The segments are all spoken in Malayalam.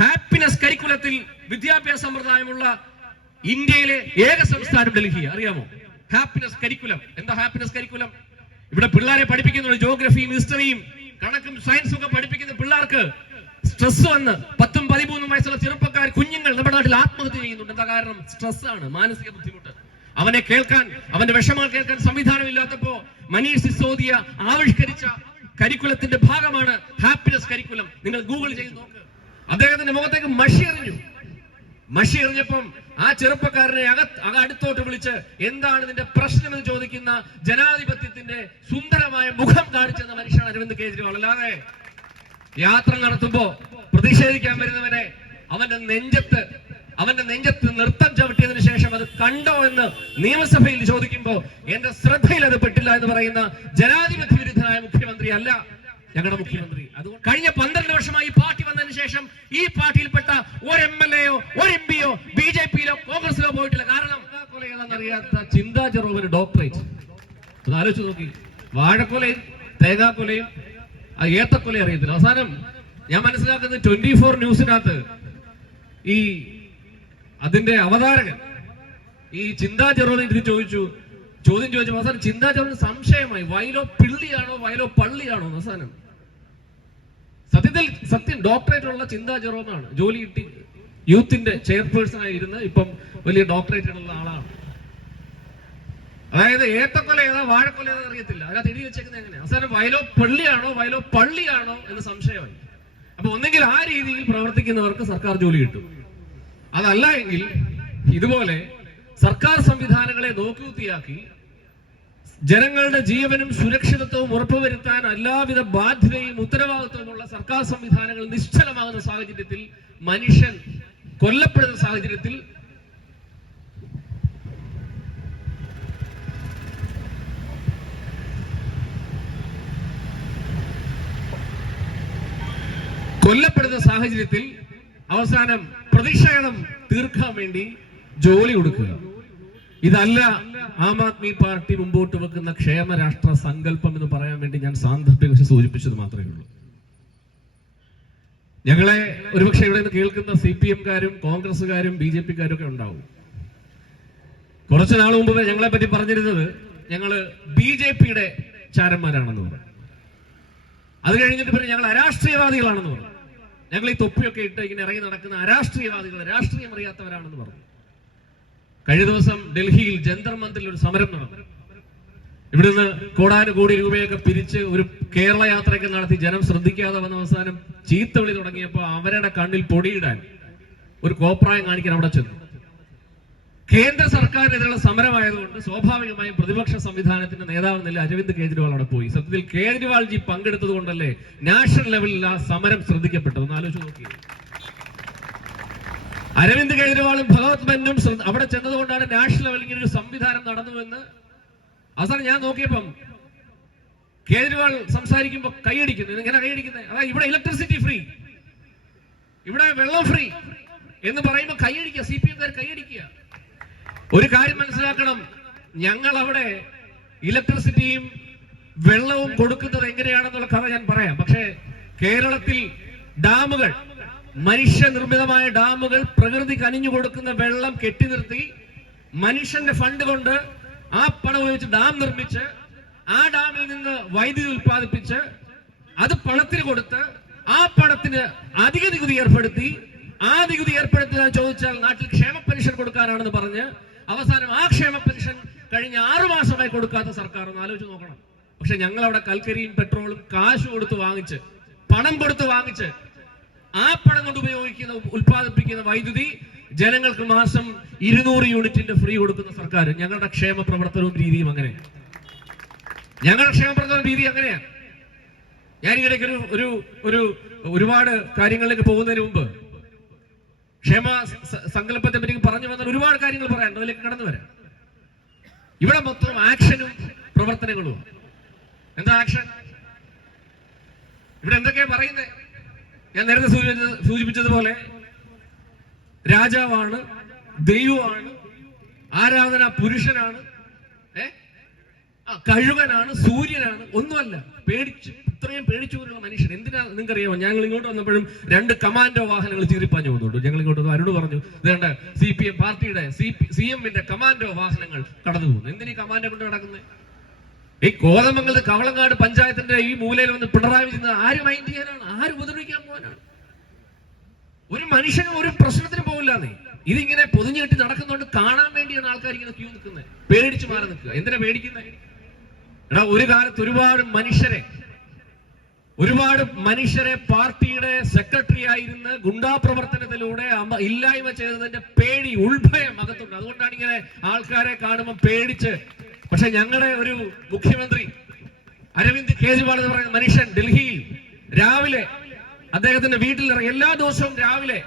ഹാപ്പിനെസ് കരിക്കുലത്തിൽ വിദ്യാഭ്യാസ സമ്പ്രദായമുള്ള ഇന്ത്യയിലെ ഏക സംസ്ഥാനം ഡൽഹി. അറിയാമോ ഹാപ്പിനെസ് കരിക്കുലം? എന്താ ഹാപ്പിനെസ് കരിക്കുലം? ഇവിടെ പിള്ളേരെ പഠിപ്പിക്കുന്ന ജോഗ്രഫിയും ഹിസ്റ്ററിയും കണക്കും സയൻസും ഒക്കെ പഠിപ്പിക്കുന്ന പിള്ളേർക്ക് സ്ട്രെസ് വന്ന് 10-13 വയസ്സുള്ള ചെറുപ്പക്കാർ കുഞ്ഞുങ്ങൾ നമ്മുടെ നാട്ടിൽ ആത്മഹത്യ ചെയ്യുന്നുണ്ട്. എന്താ കാരണം? സ്ട്രെസ് ആണ്, മാനസിക ബുദ്ധിമുട്ട്. അവനെ കേൾക്കാൻ, അവന്റെ വിഷമങ്ങൾ കേൾക്കാൻ സംവിധാനമില്ലാത്തപ്പോ മനീഷ് സിസോദിയ ആവിഷ്കരിച്ച കരിക്കുലത്തിന്റെ ഭാഗമാണ് ഹാപ്പിനെസ് കരിക്കുലം. നിങ്ങൾ ഗൂഗിൾ ചെയ്ത് നോക്ക്. അദ്ദേഹത്തിന്റെ മുഖത്തേക്ക് മഷി എറിഞ്ഞപ്പം ആ ചെറുപ്പക്കാരനെ അടുത്തോട്ട് വിളിച്ച് എന്താണ് നിന്റെ പ്രശ്നമെന്ന് ചോദിക്കുന്ന ജനാധിപത്യത്തിന്റെ സുന്ദരമായ മുഖം കാണിച്ചെന്ന മനുഷ്യനാണ് അരവിന്ദ് കെജ്രിവാൾ. അല്ലാതെ യാത്ര നടത്തുമ്പോ പ്രതിഷേധിക്കാൻ വരുന്നവനെ അവന്റെ നെഞ്ചത്ത് നൃത്തം ചവിട്ടിയതിനു ശേഷം അത് കണ്ടോ എന്ന് നിയമസഭയിൽ ചോദിക്കുമ്പോ എന്റെ ശ്രദ്ധയിൽ അത് പെട്ടില്ല എന്ന് പറയുന്ന ജനാധിപത്യ വിരുദ്ധനായ മുഖ്യമന്ത്രി അല്ല ഞങ്ങളുടെ മുഖ്യമന്ത്രി. അതുകൊണ്ട് കഴിഞ്ഞ 12 വർഷമായി ഈ പാർട്ടി വന്നതിന് ശേഷം ഈ പാർട്ടിയിൽപ്പെട്ട ഒരു MLA-യോ ഒരു MP-യോ BJP-യിലോ കോൺഗ്രസിലോ പോയിട്ടില്ല. കാരണം കൊല ഏതാണെന്നറിയാത്ത ചിന്താ ജെറോമിന് ഡോക്ടറേറ്റ്. അത് ആലോചിച്ച് നോക്കി. വാഴക്കൊലയും തേങ്ങാക്കൊലയും ഏത്തക്കൊലയും അറിയത്തില്ല. അവസാനം ഞാൻ മനസ്സിലാക്കുന്നത് 24 ന്യൂസിനകത്ത് ഈ അതിന്റെ അവതാരകൻ ഈ ചിന്താ ജെറോമിന് ഇത് ചോദ്യം ചോദിച്ചു. അവസാനം ചിന്താ ജെറോമിന് സംശയമായി, വയലോ പിള്ളിയാണോ വയലോ പള്ളിയാണോ. അവസാനം സത്യം ഡോക്ടറേറ്റ് ഉള്ള ചിന്താ ജെറോമാണ്. ജോലി കിട്ടി യൂത്തിന്റെ ചെയർപേഴ്സൺ ആയിരുന്ന് ഇപ്പം വലിയ ഡോക്ടറേറ്റ് ഉള്ള ആളാണ്. അതായത് ഏത്തക്കൊല ഏതാ വാഴക്കൊല ഏതാ അറിയത്തില്ല. അതിനകത്ത് എഴുതി വെച്ചേക്കുന്നത് എങ്ങനെയാ? അവസാനം വയലോ പള്ളിയാണോ എന്ന് സംശയമായി. അപ്പൊ ഒന്നെങ്കിൽ ആ രീതിയിൽ പ്രവർത്തിക്കുന്നവർക്ക് സർക്കാർ ജോലി കിട്ടും. അതല്ല എങ്കിൽ ഇതുപോലെ സർക്കാർ സംവിധാനങ്ങളെ നോക്കുകുത്തിയാക്കി ജനങ്ങളുടെ ജീവനും സുരക്ഷിതത്വവും ഉറപ്പുവരുത്താൻ എല്ലാവിധ ബാധ്യതയും ഉത്തരവാദിത്വമുള്ള സർക്കാർ സംവിധാനങ്ങൾ നിശ്ചലമാകുന്ന സാഹചര്യത്തിൽ, മനുഷ്യൻ കൊല്ലപ്പെടുന്ന സാഹചര്യത്തിൽ അവസാനം പ്രതിഷേധം തീർക്കാൻ വേണ്ടി ജോലി കൊടുക്കുക. ഇതല്ല ആം ആദ്മി പാർട്ടി മുമ്പോട്ട് വെക്കുന്ന ക്ഷേമ രാഷ്ട്ര സങ്കല്പം എന്ന് പറയാൻ വേണ്ടി ഞാൻ സാന്ദർഭിക സൂചിപ്പിച്ചത് മാത്രമേ ഉള്ളൂ. ഞങ്ങളെ ഒരുപക്ഷെ ഇവിടെ നിന്ന് കേൾക്കുന്ന CPM-കാരും കോൺഗ്രസുകാരും BJP-കാരും ഒക്കെ ഉണ്ടാവും. കുറച്ചു നാൾ മുമ്പ് ഞങ്ങളെ പറ്റി പറഞ്ഞിരുന്നത് ഞങ്ങള് BJP-യുടെ ചാരന്മാരാണെന്ന് പറഞ്ഞു. അത് കഴിഞ്ഞിട്ട് പിന്നെ ഞങ്ങൾ അരാഷ്ട്രീയവാദികളാണെന്ന് പറഞ്ഞു. ഞങ്ങൾ ഈ തൊപ്പിയൊക്കെ ഇട്ട് ഇങ്ങനെ ഇറങ്ങി നടക്കുന്ന അരാഷ്ട്രീയവാദികൾ, രാഷ്ട്രീയം അറിയാത്തവരാണെന്ന് പറഞ്ഞു. കഴിഞ്ഞ ദിവസം ഡൽഹിയിൽ ജന്തർ മന്ദിറിൽ ഒരു സമരം നടന്നു. ഇവിടുന്ന് കോടാനുകോടി രൂപയൊക്കെ പിരിച്ച് ഒരു കേരള യാത്രയൊക്കെ നടത്തി ജനം ശ്രദ്ധിക്കാതെ വന്ന അവസാനം ചീത്തവിളി തുടങ്ങിയപ്പോൾ അവരുടെ കണ്ണിൽ പൊടിയിടാൻ ഒരു കോപ്രായം കാണിക്കാൻ അവിടെ ചെന്നു. കേന്ദ്ര സർക്കാരിനെതിരെയുള്ള സമരമായതുകൊണ്ട് സ്വാഭാവികമായും പ്രതിപക്ഷ സംവിധാനത്തിന്റെ നേതാവെന്നില്ല അരവിന്ദ് കെജ്രിവാൾ അവിടെ പോയി. സത്യത്തിൽ കേജ്രിവാൾജി പങ്കെടുത്തത് കൊണ്ടല്ലേ നാഷണൽ ലെവലിൽ ആ സമരം ശ്രദ്ധിക്കപ്പെട്ടത്. ഒന്ന് ആലോചിച്ച് നോക്കി. അരവിന്ദ് കെജ്രിവാളും ഭഗവത് മന്നും അവിടെ ചെന്നതുകൊണ്ടാണ് നാഷണൽ ലെവലിൽ ഇങ്ങനെ ഒരു സംവിധാനം നടന്നുവെന്ന് അവസാനം ഞാൻ നോക്കിയപ്പം കേജ്രിവാൾ സംസാരിക്കുമ്പോൾ കൈയടിക്കുന്നു. ഇങ്ങനെ കൈയടിക്കുന്നത് അതായത് ഇവിടെ ഇലക്ട്രിസിറ്റി ഫ്രീ, ഇവിടെ വെള്ളം ഫ്രീ എന്ന് പറയുമ്പോൾ കൈയടിക്കുക. CPM-കാർ കൈയടിക്കുക. ഒരു കാര്യം മനസ്സിലാക്കണം, ഞങ്ങൾ അവിടെ ഇലക്ട്രിസിറ്റിയും വെള്ളവും കൊടുക്കുന്നത് എങ്ങനെയാണെന്നുള്ള കഥ ഞാൻ പറയാം. പക്ഷേ കേരളത്തിൽ ഡാമുകൾ, മനുഷ്യനിർമ്മിതമായ ഡാമുകൾ, പ്രകൃതി കനിഞ്ഞു കൊടുക്കുന്ന വെള്ളം കെട്ടി നിർത്തി മനുഷ്യന്റെ ഫണ്ട് കൊണ്ട് ആ പണം ഉപയോഗിച്ച് ഡാം നിർമ്മിച്ച് ആ ഡാമിൽ നിന്ന് വൈദ്യുതി ഉൽപ്പാദിപ്പിച്ച് അത് പണത്തിന് കൊടുത്ത് ആ പണത്തിന് അധിക നികുതി ഏർപ്പെടുത്തി ആ നികുതി ഏർപ്പെടുത്താൻ ചോദിച്ചാൽ നാട്ടിൽ ക്ഷേമ പെൻഷൻ കൊടുക്കാനാണെന്ന് പറഞ്ഞ് അവസാനം ആ ക്ഷേമ പെൻഷൻ കഴിഞ്ഞ 6 മാസമായി കൊടുക്കാത്ത സർക്കാർ. ഒന്ന് ആലോചിച്ച് നോക്കണം. പക്ഷെ ഞങ്ങൾ അവിടെ കൽക്കരിയും പെട്രോളും കാശ് കൊടുത്ത് വാങ്ങിച്ച്, പണം കൊടുത്ത് വാങ്ങിച്ച് ആ പണം കൊണ്ട് ഉൽപ്പാദിപ്പിക്കുന്ന വൈദ്യുതി ജനങ്ങൾക്ക് മാസം 200 യൂണിറ്റിന്റെ ഫ്രീ കൊടുക്കുന്ന സർക്കാർ. ഞങ്ങളുടെ ക്ഷേമ പ്രവർത്തനവും രീതിയും അങ്ങനെയാണ്. ഞാൻ ഇടയ്ക്ക് ഒരുപാട് കാര്യങ്ങളിലേക്ക് പോകുന്നതിന് മുമ്പ് ക്ഷേമ സങ്കല്പത്തെ പറ്റി പറഞ്ഞു വന്നാൽ ഒരുപാട് കാര്യങ്ങൾ പറയാൻ, അതിലേക്ക് കടന്നു വരാം. ഇവിടെ മൊത്തം ആക്ഷനും പ്രവർത്തനങ്ങളും. എന്താ ആക്ഷൻ? ഇവിടെ എന്തൊക്കെയാ പറയുന്നത്? ഞാൻ നേരത്തെ സൂചിപ്പിച്ചതുപോലെ രാജാവാണ്, ദൈവമാണ്, ആരാധന പുരുഷനാണ്, കഴുകനാണ്, സൂര്യനാണ്. ഒന്നുമല്ല, ഇത്രയും പേടിച്ചൂരുള്ള മനുഷ്യൻ എന്തിനാ നിങ്ങൾക്കറിയാമോ? ഞങ്ങൾ ഇങ്ങോട്ട് വന്നപ്പോഴും 2 കമാൻഡോ വാഹനങ്ങൾ ചീറിപ്പാഞ്ഞു വന്നുള്ളൂ. ഞങ്ങൾ ഇങ്ങോട്ട് വന്നു, അരുട് പറഞ്ഞു ഇതേണ്ട CPM പാർട്ടിയുടെ CM-ന്റെ കമാൻഡോ വാഹനങ്ങൾ കടന്നു പോകുന്നു. എന്തിനീ കമാൻഡോ കൊണ്ട് നടക്കുന്നത്? ഈ കോതമംഗലത്ത് കവളങ്ങാട് പഞ്ചായത്തിന്റെ ഈ മൂലയിൽ വന്ന് പിണറായി വിജയൻ ആര് മൈൻഡ് ചെയ്യാനാണ്? ആര് ഉപദ്രവിക്കാൻ പോകാനാണ്? ഒരു മനുഷ്യനും ഒരു പ്രശ്നത്തിന് പോകില്ലാന്നേ. ഇതിങ്ങനെ പൊതിഞ്ഞു കെട്ടി നടക്കുന്നതുകൊണ്ട് കാണാൻ വേണ്ടിയാണ് ആൾക്കാർ ഇങ്ങനെ ക്യൂ നിൽക്കുന്നത്, പേടിച്ചു മാറി നിൽക്കുക. എന്തിനാ പേടിക്കുന്നത്? എടാ, ഒരു കാലത്ത് ഒരുപാട് മനുഷ്യരെ പാർട്ടിയുടെ സെക്രട്ടറി ആയിരുന്ന് ഗുണ്ടാ പ്രവർത്തനത്തിലൂടെ ഇല്ലായ്മ ചെയ്തതിന്റെ പേടി, ഉൾഭയം അകത്തുണ്ട്. അതുകൊണ്ടാണ് ഇങ്ങനെ ആൾക്കാരെ കാണുമ്പോൾ പേടിച്ച്. പക്ഷെ ഞങ്ങളുടെ ഒരു മുഖ്യമന്ത്രി അരവിന്ദ് കെജ്രിവാൾ എന്ന് പറയുന്ന മനുഷ്യൻ ഡൽഹിയിൽ രാവിലെ അദ്ദേഹത്തിന്റെ വീട്ടിലിറങ്ങി എല്ലാ ദിവസവും രാവിലെ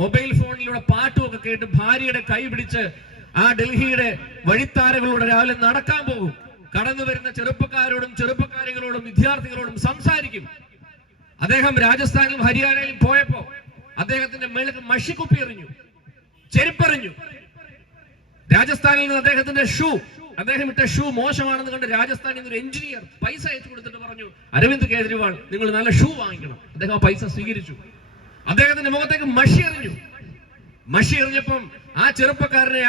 മൊബൈൽ ഫോണിലൂടെ പാട്ടുമൊക്കെ കേട്ട് ഭാര്യയുടെ കൈ പിടിച്ച് ആ ഡൽഹിയുടെ വഴിത്താരകളിലൂടെ രാവിലെ നടക്കാൻ പോകും. കടന്നു വരുന്ന ചെറുപ്പക്കാരോടും ചെറുപ്പക്കാരികളോടും വിദ്യാർത്ഥികളോടും സംസാരിക്കും. അദ്ദേഹം രാജസ്ഥാനിലും ഹരിയാനയിലും പോയപ്പോ അദ്ദേഹത്തിന്റെ മേളിൽ മഷിക്കുപ്പി എറിഞ്ഞു, ചെരുപ്പെറിഞ്ഞു. രാജസ്ഥാനിൽ നിന്ന് അദ്ദേഹം ഇട്ട ഷൂ മോശമാണെന്ന് കണ്ട് രാജസ്ഥാനിൽ നിന്ന് ഒരു എഞ്ചിനീയർ പൈസ അയച്ചു കൊടുത്തിട്ട് പറഞ്ഞു, അരവിന്ദ് കെജ്രിവാൾ നിങ്ങൾ നല്ല ഷൂ വാങ്ങിക്കണം. അദ്ദേഹം ആ പൈസ സ്വീകരിച്ചു. അദ്ദേഹത്തിന്റെ മുഖത്തേക്ക് മഷി എറിഞ്ഞപ്പം ആ ചെറുപ്പക്കാരനെ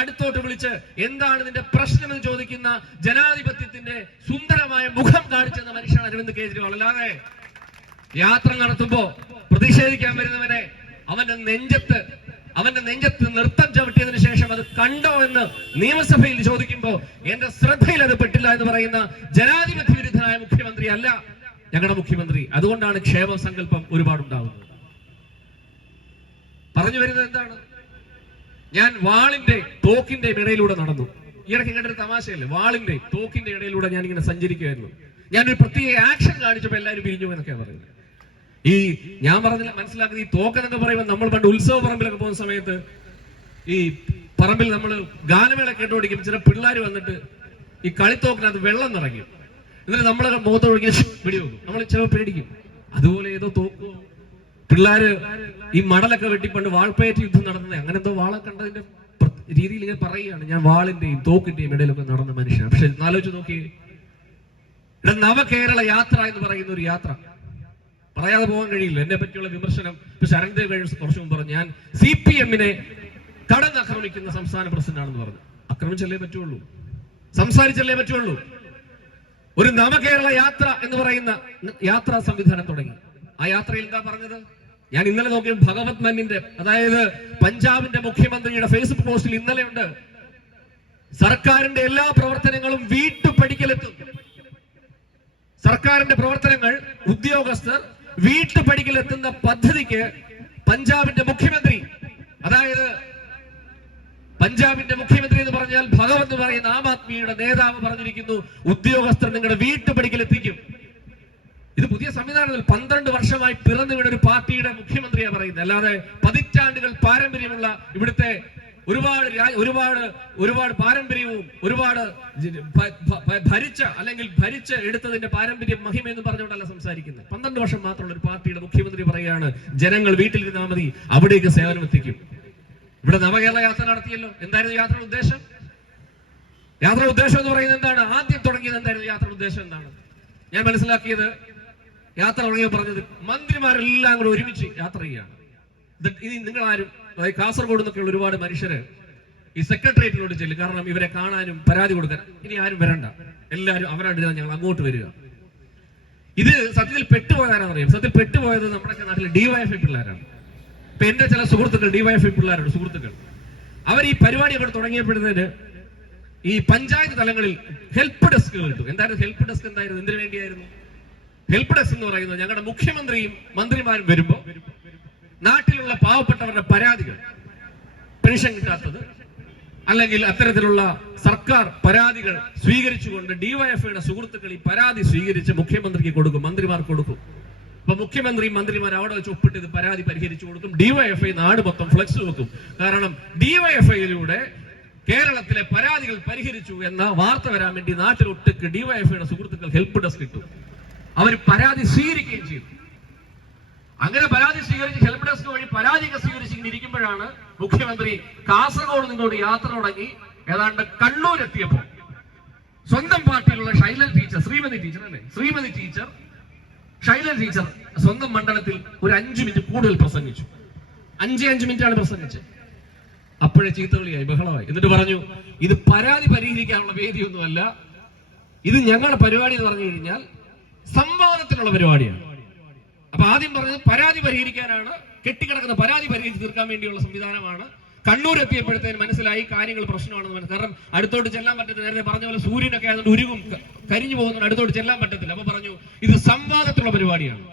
അടുത്തോട്ട് വിളിച്ച് എന്താണ് നിന്റെ പ്രശ്നം എന്ന് ചോദിക്കുന്ന ജനാധിപത്യത്തിന്റെ സുന്ദരമായ മുഖം കാണിച്ചെന്ന മനുഷ്യനാണ് അരവിന്ദ് കെജ്രിവാൾ. അല്ലാതെ യാത്ര നടത്തുമ്പോ പ്രതിഷേധിക്കാൻ വരുന്നവനെ അവന്റെ നെഞ്ചത്ത് നൃത്തം ചവിട്ടിയതിനു ശേഷം അത് കണ്ടോ എന്ന് നിയമസഭയിൽ ചോദിക്കുമ്പോ എന്റെ ശ്രദ്ധയിൽ അത് പെട്ടില്ല എന്ന് പറയുന്ന ജനാധിപത്യ വിരുദ്ധനായ മുഖ്യമന്ത്രി അല്ല ഞങ്ങളുടെ മുഖ്യമന്ത്രി. അതുകൊണ്ടാണ് ക്ഷേമ സങ്കല്പം ഒരുപാടുണ്ടാവുന്നത്. പറഞ്ഞു വരുന്നത് എന്താണ്? ഞാൻ തോക്കിന്റെ ഇടയിലൂടെ നടന്നു. ഈയിടയ്ക്ക് കേട്ടൊരു തമാശയല്ലേ, തോക്കിന്റെ ഇടയിലൂടെ ഞാൻ ഇങ്ങനെ സഞ്ചരിക്കുകയായിരുന്നു. ഞാനൊരു പ്രത്യേക ആക്ഷൻ കാണിച്ചപ്പോൾ എല്ലാവരും പിരിഞ്ഞു എന്നൊക്കെയാണ് പറയുന്നത്. ഞാൻ പറഞ്ഞില്ല മനസ്സിലാക്കുന്നത്, ഈ തോക്കെന്നൊക്കെ പറയുമ്പോൾ നമ്മൾ പണ്ട് ഉത്സവ പറമ്പിലൊക്കെ പോകുന്ന സമയത്ത് ഈ പറമ്പിൽ നമ്മൾ ഗാനമേള കേട്ടോടിക്കും. ചില പിള്ളേർ വന്നിട്ട് ഈ കളിത്തോക്കിനകത്ത് വെള്ളം നിറയ്ക്കും. എന്നിട്ട് നമ്മളെ മുഖത്തൊഴുകി വെടിവെക്കും. നമ്മൾ ചിലപ്പോൾ പേടിക്കും. അതുപോലെ ഏതോ തോക്കോ പിള്ളേര് ഈ മടലൊക്കെ വെട്ടിപ്പണ്ട് വാൾപ്പയറ്റ് യുദ്ധം നടന്നത് അങ്ങനെ എന്തോ വാളെ കണ്ടതിന്റെ രീതിയിൽ ഇങ്ങനെ പറയുകയാണ്. ഞാൻ വാളിന്റെയും തോക്കിന്റെയും ഇടയിലൊക്കെ നടന്ന മനുഷ്യനാണ്. പക്ഷെ ആലോചിച്ച് നോക്കിയേ, നവകേരള യാത്ര എന്ന് പറയുന്ന ഒരു യാത്ര പറയാതെ പോകാൻ കഴിയില്ല. എന്നെ പറ്റിയുള്ള വിമർശനം ശരൺദേവ് കുറച്ചു മുമ്പ് പറഞ്ഞു, ഞാൻ CPM-നെ കടന്നാക്രമിക്കുന്ന സംസ്ഥാന പ്രസിഡന്റാണെന്ന് പറഞ്ഞു. ആക്രമിച്ചല്ലേ പറ്റുള്ളൂ, സംസാരിച്ചല്ലേ പറ്റുള്ളൂ. ഒരു നവകേരള യാത്ര എന്ന് പറയുന്ന യാത്രാ സംവിധാനം തുടങ്ങി. ആ യാത്രയിൽ എന്താ പറഞ്ഞത്? ഞാൻ ഇന്നലെ നോക്കിയ ഭഗവത് മന്നിന്റെ, അതായത് പഞ്ചാബിന്റെ മുഖ്യമന്ത്രിയുടെ ഫേസ്ബുക്ക് പോസ്റ്റിൽ ഇന്നലെ ഉണ്ട്, സർക്കാരിന്റെ എല്ലാ പ്രവർത്തനങ്ങളും വീട്ടുപടിക്കലെത്തും. സർക്കാരിന്റെ പ്രവർത്തനങ്ങൾ ഉദ്യോഗസ്ഥർ വീട്ടുപടിക്കലെത്തുന്ന പദ്ധതിക്ക് പഞ്ചാബിന്റെ മുഖ്യമന്ത്രി, അതായത് പഞ്ചാബിന്റെ മുഖ്യമന്ത്രി എന്ന് പറഞ്ഞാൽ ഭഗവത് എന്ന് പറയുന്ന ആം ആദ്മിയുടെ നേതാവ് പറഞ്ഞിരിക്കുന്നു, ഉദ്യോഗസ്ഥർ നിങ്ങളുടെ വീട്ടുപടിക്കലെത്തിക്കും. ഇത് പുതിയ സംവിധാനത്തിൽ 12 വർഷമായി പിറന്നു വീണ ഒരു പാർട്ടിയുടെ മുഖ്യമന്ത്രിയാണ് പറയുന്നത്. അല്ലാതെ പതിറ്റാണ്ടുകൾ പാരമ്പര്യമുള്ള ഇവിടുത്തെ ഒരുപാട് പാരമ്പര്യവും ഒരുപാട് ഭരിച്ച് എടുത്തതിന്റെ പാരമ്പര്യം മഹിമ എന്ന് പറഞ്ഞുകൊണ്ടല്ല സംസാരിക്കുന്നത്. 12 വർഷം മാത്രമുള്ള ഒരു പാർട്ടിയുടെ മുഖ്യമന്ത്രി പറയുകയാണ്, ജനങ്ങൾ വീട്ടിലിരുന്നാൽ മതി, അവിടേക്ക് സേവനം എത്തിക്കും. ഇവിടെ നവകേരള യാത്ര നടത്തിയല്ലോ. എന്തായിരുന്നു യാത്ര ഉദ്ദേശം? യാത്രാ ഉദ്ദേശം എന്ന് പറയുന്നത് എന്താണ്? ആദ്യം തുടങ്ങിയത് എന്തായിരുന്നു? യാത്രാ ഉദ്ദേശം എന്താണ്? ഞാൻ മനസ്സിലാക്കിയത്, യാത്ര തുടങ്ങിയ പറഞ്ഞത് മന്ത്രിമാരെല്ലാം കൂടെ ഒരുമിച്ച് യാത്ര ചെയ്യാണ്. ഇനി നിങ്ങളാരും, അതായത് കാസർഗോഡ് നിന്നൊക്കെയുള്ള ഒരുപാട് മനുഷ്യര് ഈ സെക്രട്ടേറിയറ്റിലോട്ട് ചെല്ലും. കാരണം ഇവരെ കാണാനും പരാതി കൊടുക്കാൻ ഇനി ആരും വരണ്ട, എല്ലാവരും അവരാണ് ഞങ്ങൾ അങ്ങോട്ട് വരിക. ഇത് സത്യത്തിൽ പെട്ടുപോയതാണെന്ന് അറിയാം. സത്യത്തിൽ പെട്ടുപോയത് നമ്മുടെ നാട്ടിലെ DYFI പിള്ളേരാണ്. ഇപ്പൊ എന്റെ ചില സുഹൃത്തുക്കൾ DYFI പിള്ളേരുണ്ട്, സുഹൃത്തുക്കൾ. അവർ ഈ പരിപാടി അവിടെ തുടങ്ങിയപ്പോഴത്തേന് ഈ പഞ്ചായത്ത് തലങ്ങളിൽ ഹെൽപ്പ് ഡെസ്കുകൾ കിട്ടും. എന്തായിരുന്നു ഹെൽപ്പ് ഡെസ്ക്? എന്തായിരുന്നു? എന്തിനു വേണ്ടിയായിരുന്നു ഹെൽപ്പ് ഡെസ്ക് എന്ന് പറയുന്നത്? ഞങ്ങളുടെ മുഖ്യമന്ത്രിയും മന്ത്രിമാരും വരുമ്പോ നാട്ടിലുള്ള പാവപ്പെട്ടവരുടെ പരാതികൾ, പെൻഷൻ കിട്ടാത്തത് അല്ലെങ്കിൽ അത്തരത്തിലുള്ള സർക്കാർ പരാതികൾ സ്വീകരിച്ചുകൊണ്ട് DYFIയുടെ സുഹൃത്തുക്കൾ ഈ പരാതി സ്വീകരിച്ച് മുഖ്യമന്ത്രിക്ക് കൊടുക്കും, മന്ത്രിമാർക്ക് കൊടുക്കും. അപ്പൊ മുഖ്യമന്ത്രിയും മന്ത്രിമാർ അവിടെ വെച്ച് ഒപ്പിട്ട് ഇത് പരാതി പരിഹരിച്ചു കൊടുക്കും. DYFI നാട് മൊത്തം ഫ്ലെക്സ് വെക്കും. കാരണം DYFIയിലൂടെ കേരളത്തിലെ പരാതികൾ പരിഹരിച്ചു എന്ന വാർത്ത വരാൻ വേണ്ടി നാട്ടിലൊട്ടുക്ക് DYFIയുടെ സുഹൃത്തുക്കൾ ഹെൽപ്പ് ഡെസ്ക് കിട്ടും. അവർ പരാതി സ്വീകരിക്കുകയും ചെയ്തു. അങ്ങനെ പരാതി സ്വീകരിച്ച് ഹെൽപ്പ് ഡെസ്ക് വഴി പരാതിയൊക്കെ സ്വീകരിച്ചിരിക്കുമ്പോഴാണ് മുഖ്യമന്ത്രി കാസർഗോഡ് നിന്നോട് യാത്ര തുടങ്ങി ഏതാണ്ട് കണ്ണൂരെത്തിയപ്പോൾ സ്വന്തം പാർട്ടിയിലുള്ള ഷൈലൽ teacher, Sreemathi teacher Shaila teacher സ്വന്തം മണ്ഡലത്തിൽ ഒരു 5 മിനിറ്റ് കൂടുതൽ പ്രസംഗിച്ചു. 5 മിനിറ്റാണ് പ്രസംഗിച്ചത്. അപ്പോഴേ ചീത്തവിളിയായി, ബഹളമായി. എന്നിട്ട് പറഞ്ഞു, ഇത് പരാതി പരിഹരിക്കാനുള്ള വേദിയൊന്നുമല്ല, ഇത് ഞങ്ങളുടെ പരിപാടി എന്ന് പറഞ്ഞു കഴിഞ്ഞാൽ സംവാദത്തിനുള്ള പരിപാടിയാണ്. അപ്പൊ ആദ്യം പറഞ്ഞത് പരാതി പരിഹരിക്കാനാണ്, കെട്ടിക്കിടക്കുന്ന പരാതി പരിഹരിച്ച് തീർക്കാൻ വേണ്ടിയുള്ള സംവിധാനമാണ്. കണ്ണൂർ എത്തിയപ്പോഴത്തേന് മനസ്സിലായി കാര്യങ്ങൾ പ്രശ്നമാണെന്ന്. കാരണം അടുത്തോട്ട് ചെല്ലാൻ പറ്റത്തില്ല. നേരത്തെ പറഞ്ഞ പോലെ സൂര്യനൊക്കെ ആയതുകൊണ്ട് ഉരുകും, കരിഞ്ഞു പോകുന്നുണ്ട്, അടുത്തോട്ട് ചെല്ലാൻ പറ്റത്തില്ല. അപ്പൊ പറഞ്ഞു ഇത് സംവാദത്തിലുള്ള പരിപാടിയാണ്.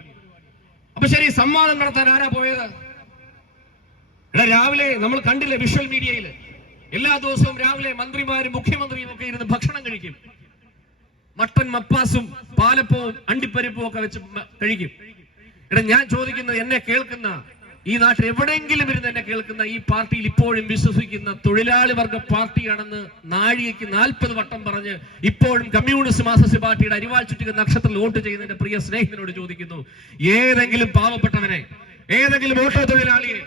അപ്പൊ ശരി, സംവാദം നടത്താൻ ആരാ പോയത്? രാവിലെ നമ്മൾ കണ്ടില്ലേ വിഷ്വൽ മീഡിയയിൽ, എല്ലാ ദിവസവും രാവിലെ മന്ത്രിമാരും മുഖ്യമന്ത്രിയും ഒക്കെ ഇരുന്ന് ഭക്ഷണം കഴിക്കും. മട്ടൻ മപ്പാസും പാലപ്പവും അണ്ടിപ്പരിപ്പും ഒക്കെ വെച്ച് കഴിക്കും. ഞാൻ ചോദിക്കുന്നത്, എന്നെ കേൾക്കുന്ന ഈ നാട്ടിൽ എവിടെയെങ്കിലും ഇരുന്ന് എന്നെ കേൾക്കുന്ന ഈ പാർട്ടിയിൽ ഇപ്പോഴും വിശ്വസിക്കുന്ന തൊഴിലാളി വർഗ പാർട്ടിയാണെന്ന് നാഴികയ്ക്ക് 40 വട്ടം പറഞ്ഞ് ഇപ്പോഴും കമ്മ്യൂണിസ്റ്റ് മാർക്സിസ്റ്റ് പാർട്ടിയുടെ അരിവാൾ ചുറ്റിക നക്ഷത്രത്തിൽ വോട്ട് ചെയ്യുന്ന എന്റെ പ്രിയ സ്നേഹിതനോട് ചോദിക്കുന്നു, ഏതെങ്കിലും പാവപ്പെട്ടവനെ, ഏതെങ്കിലും ഓട്ടോ തൊഴിലാളിയെ,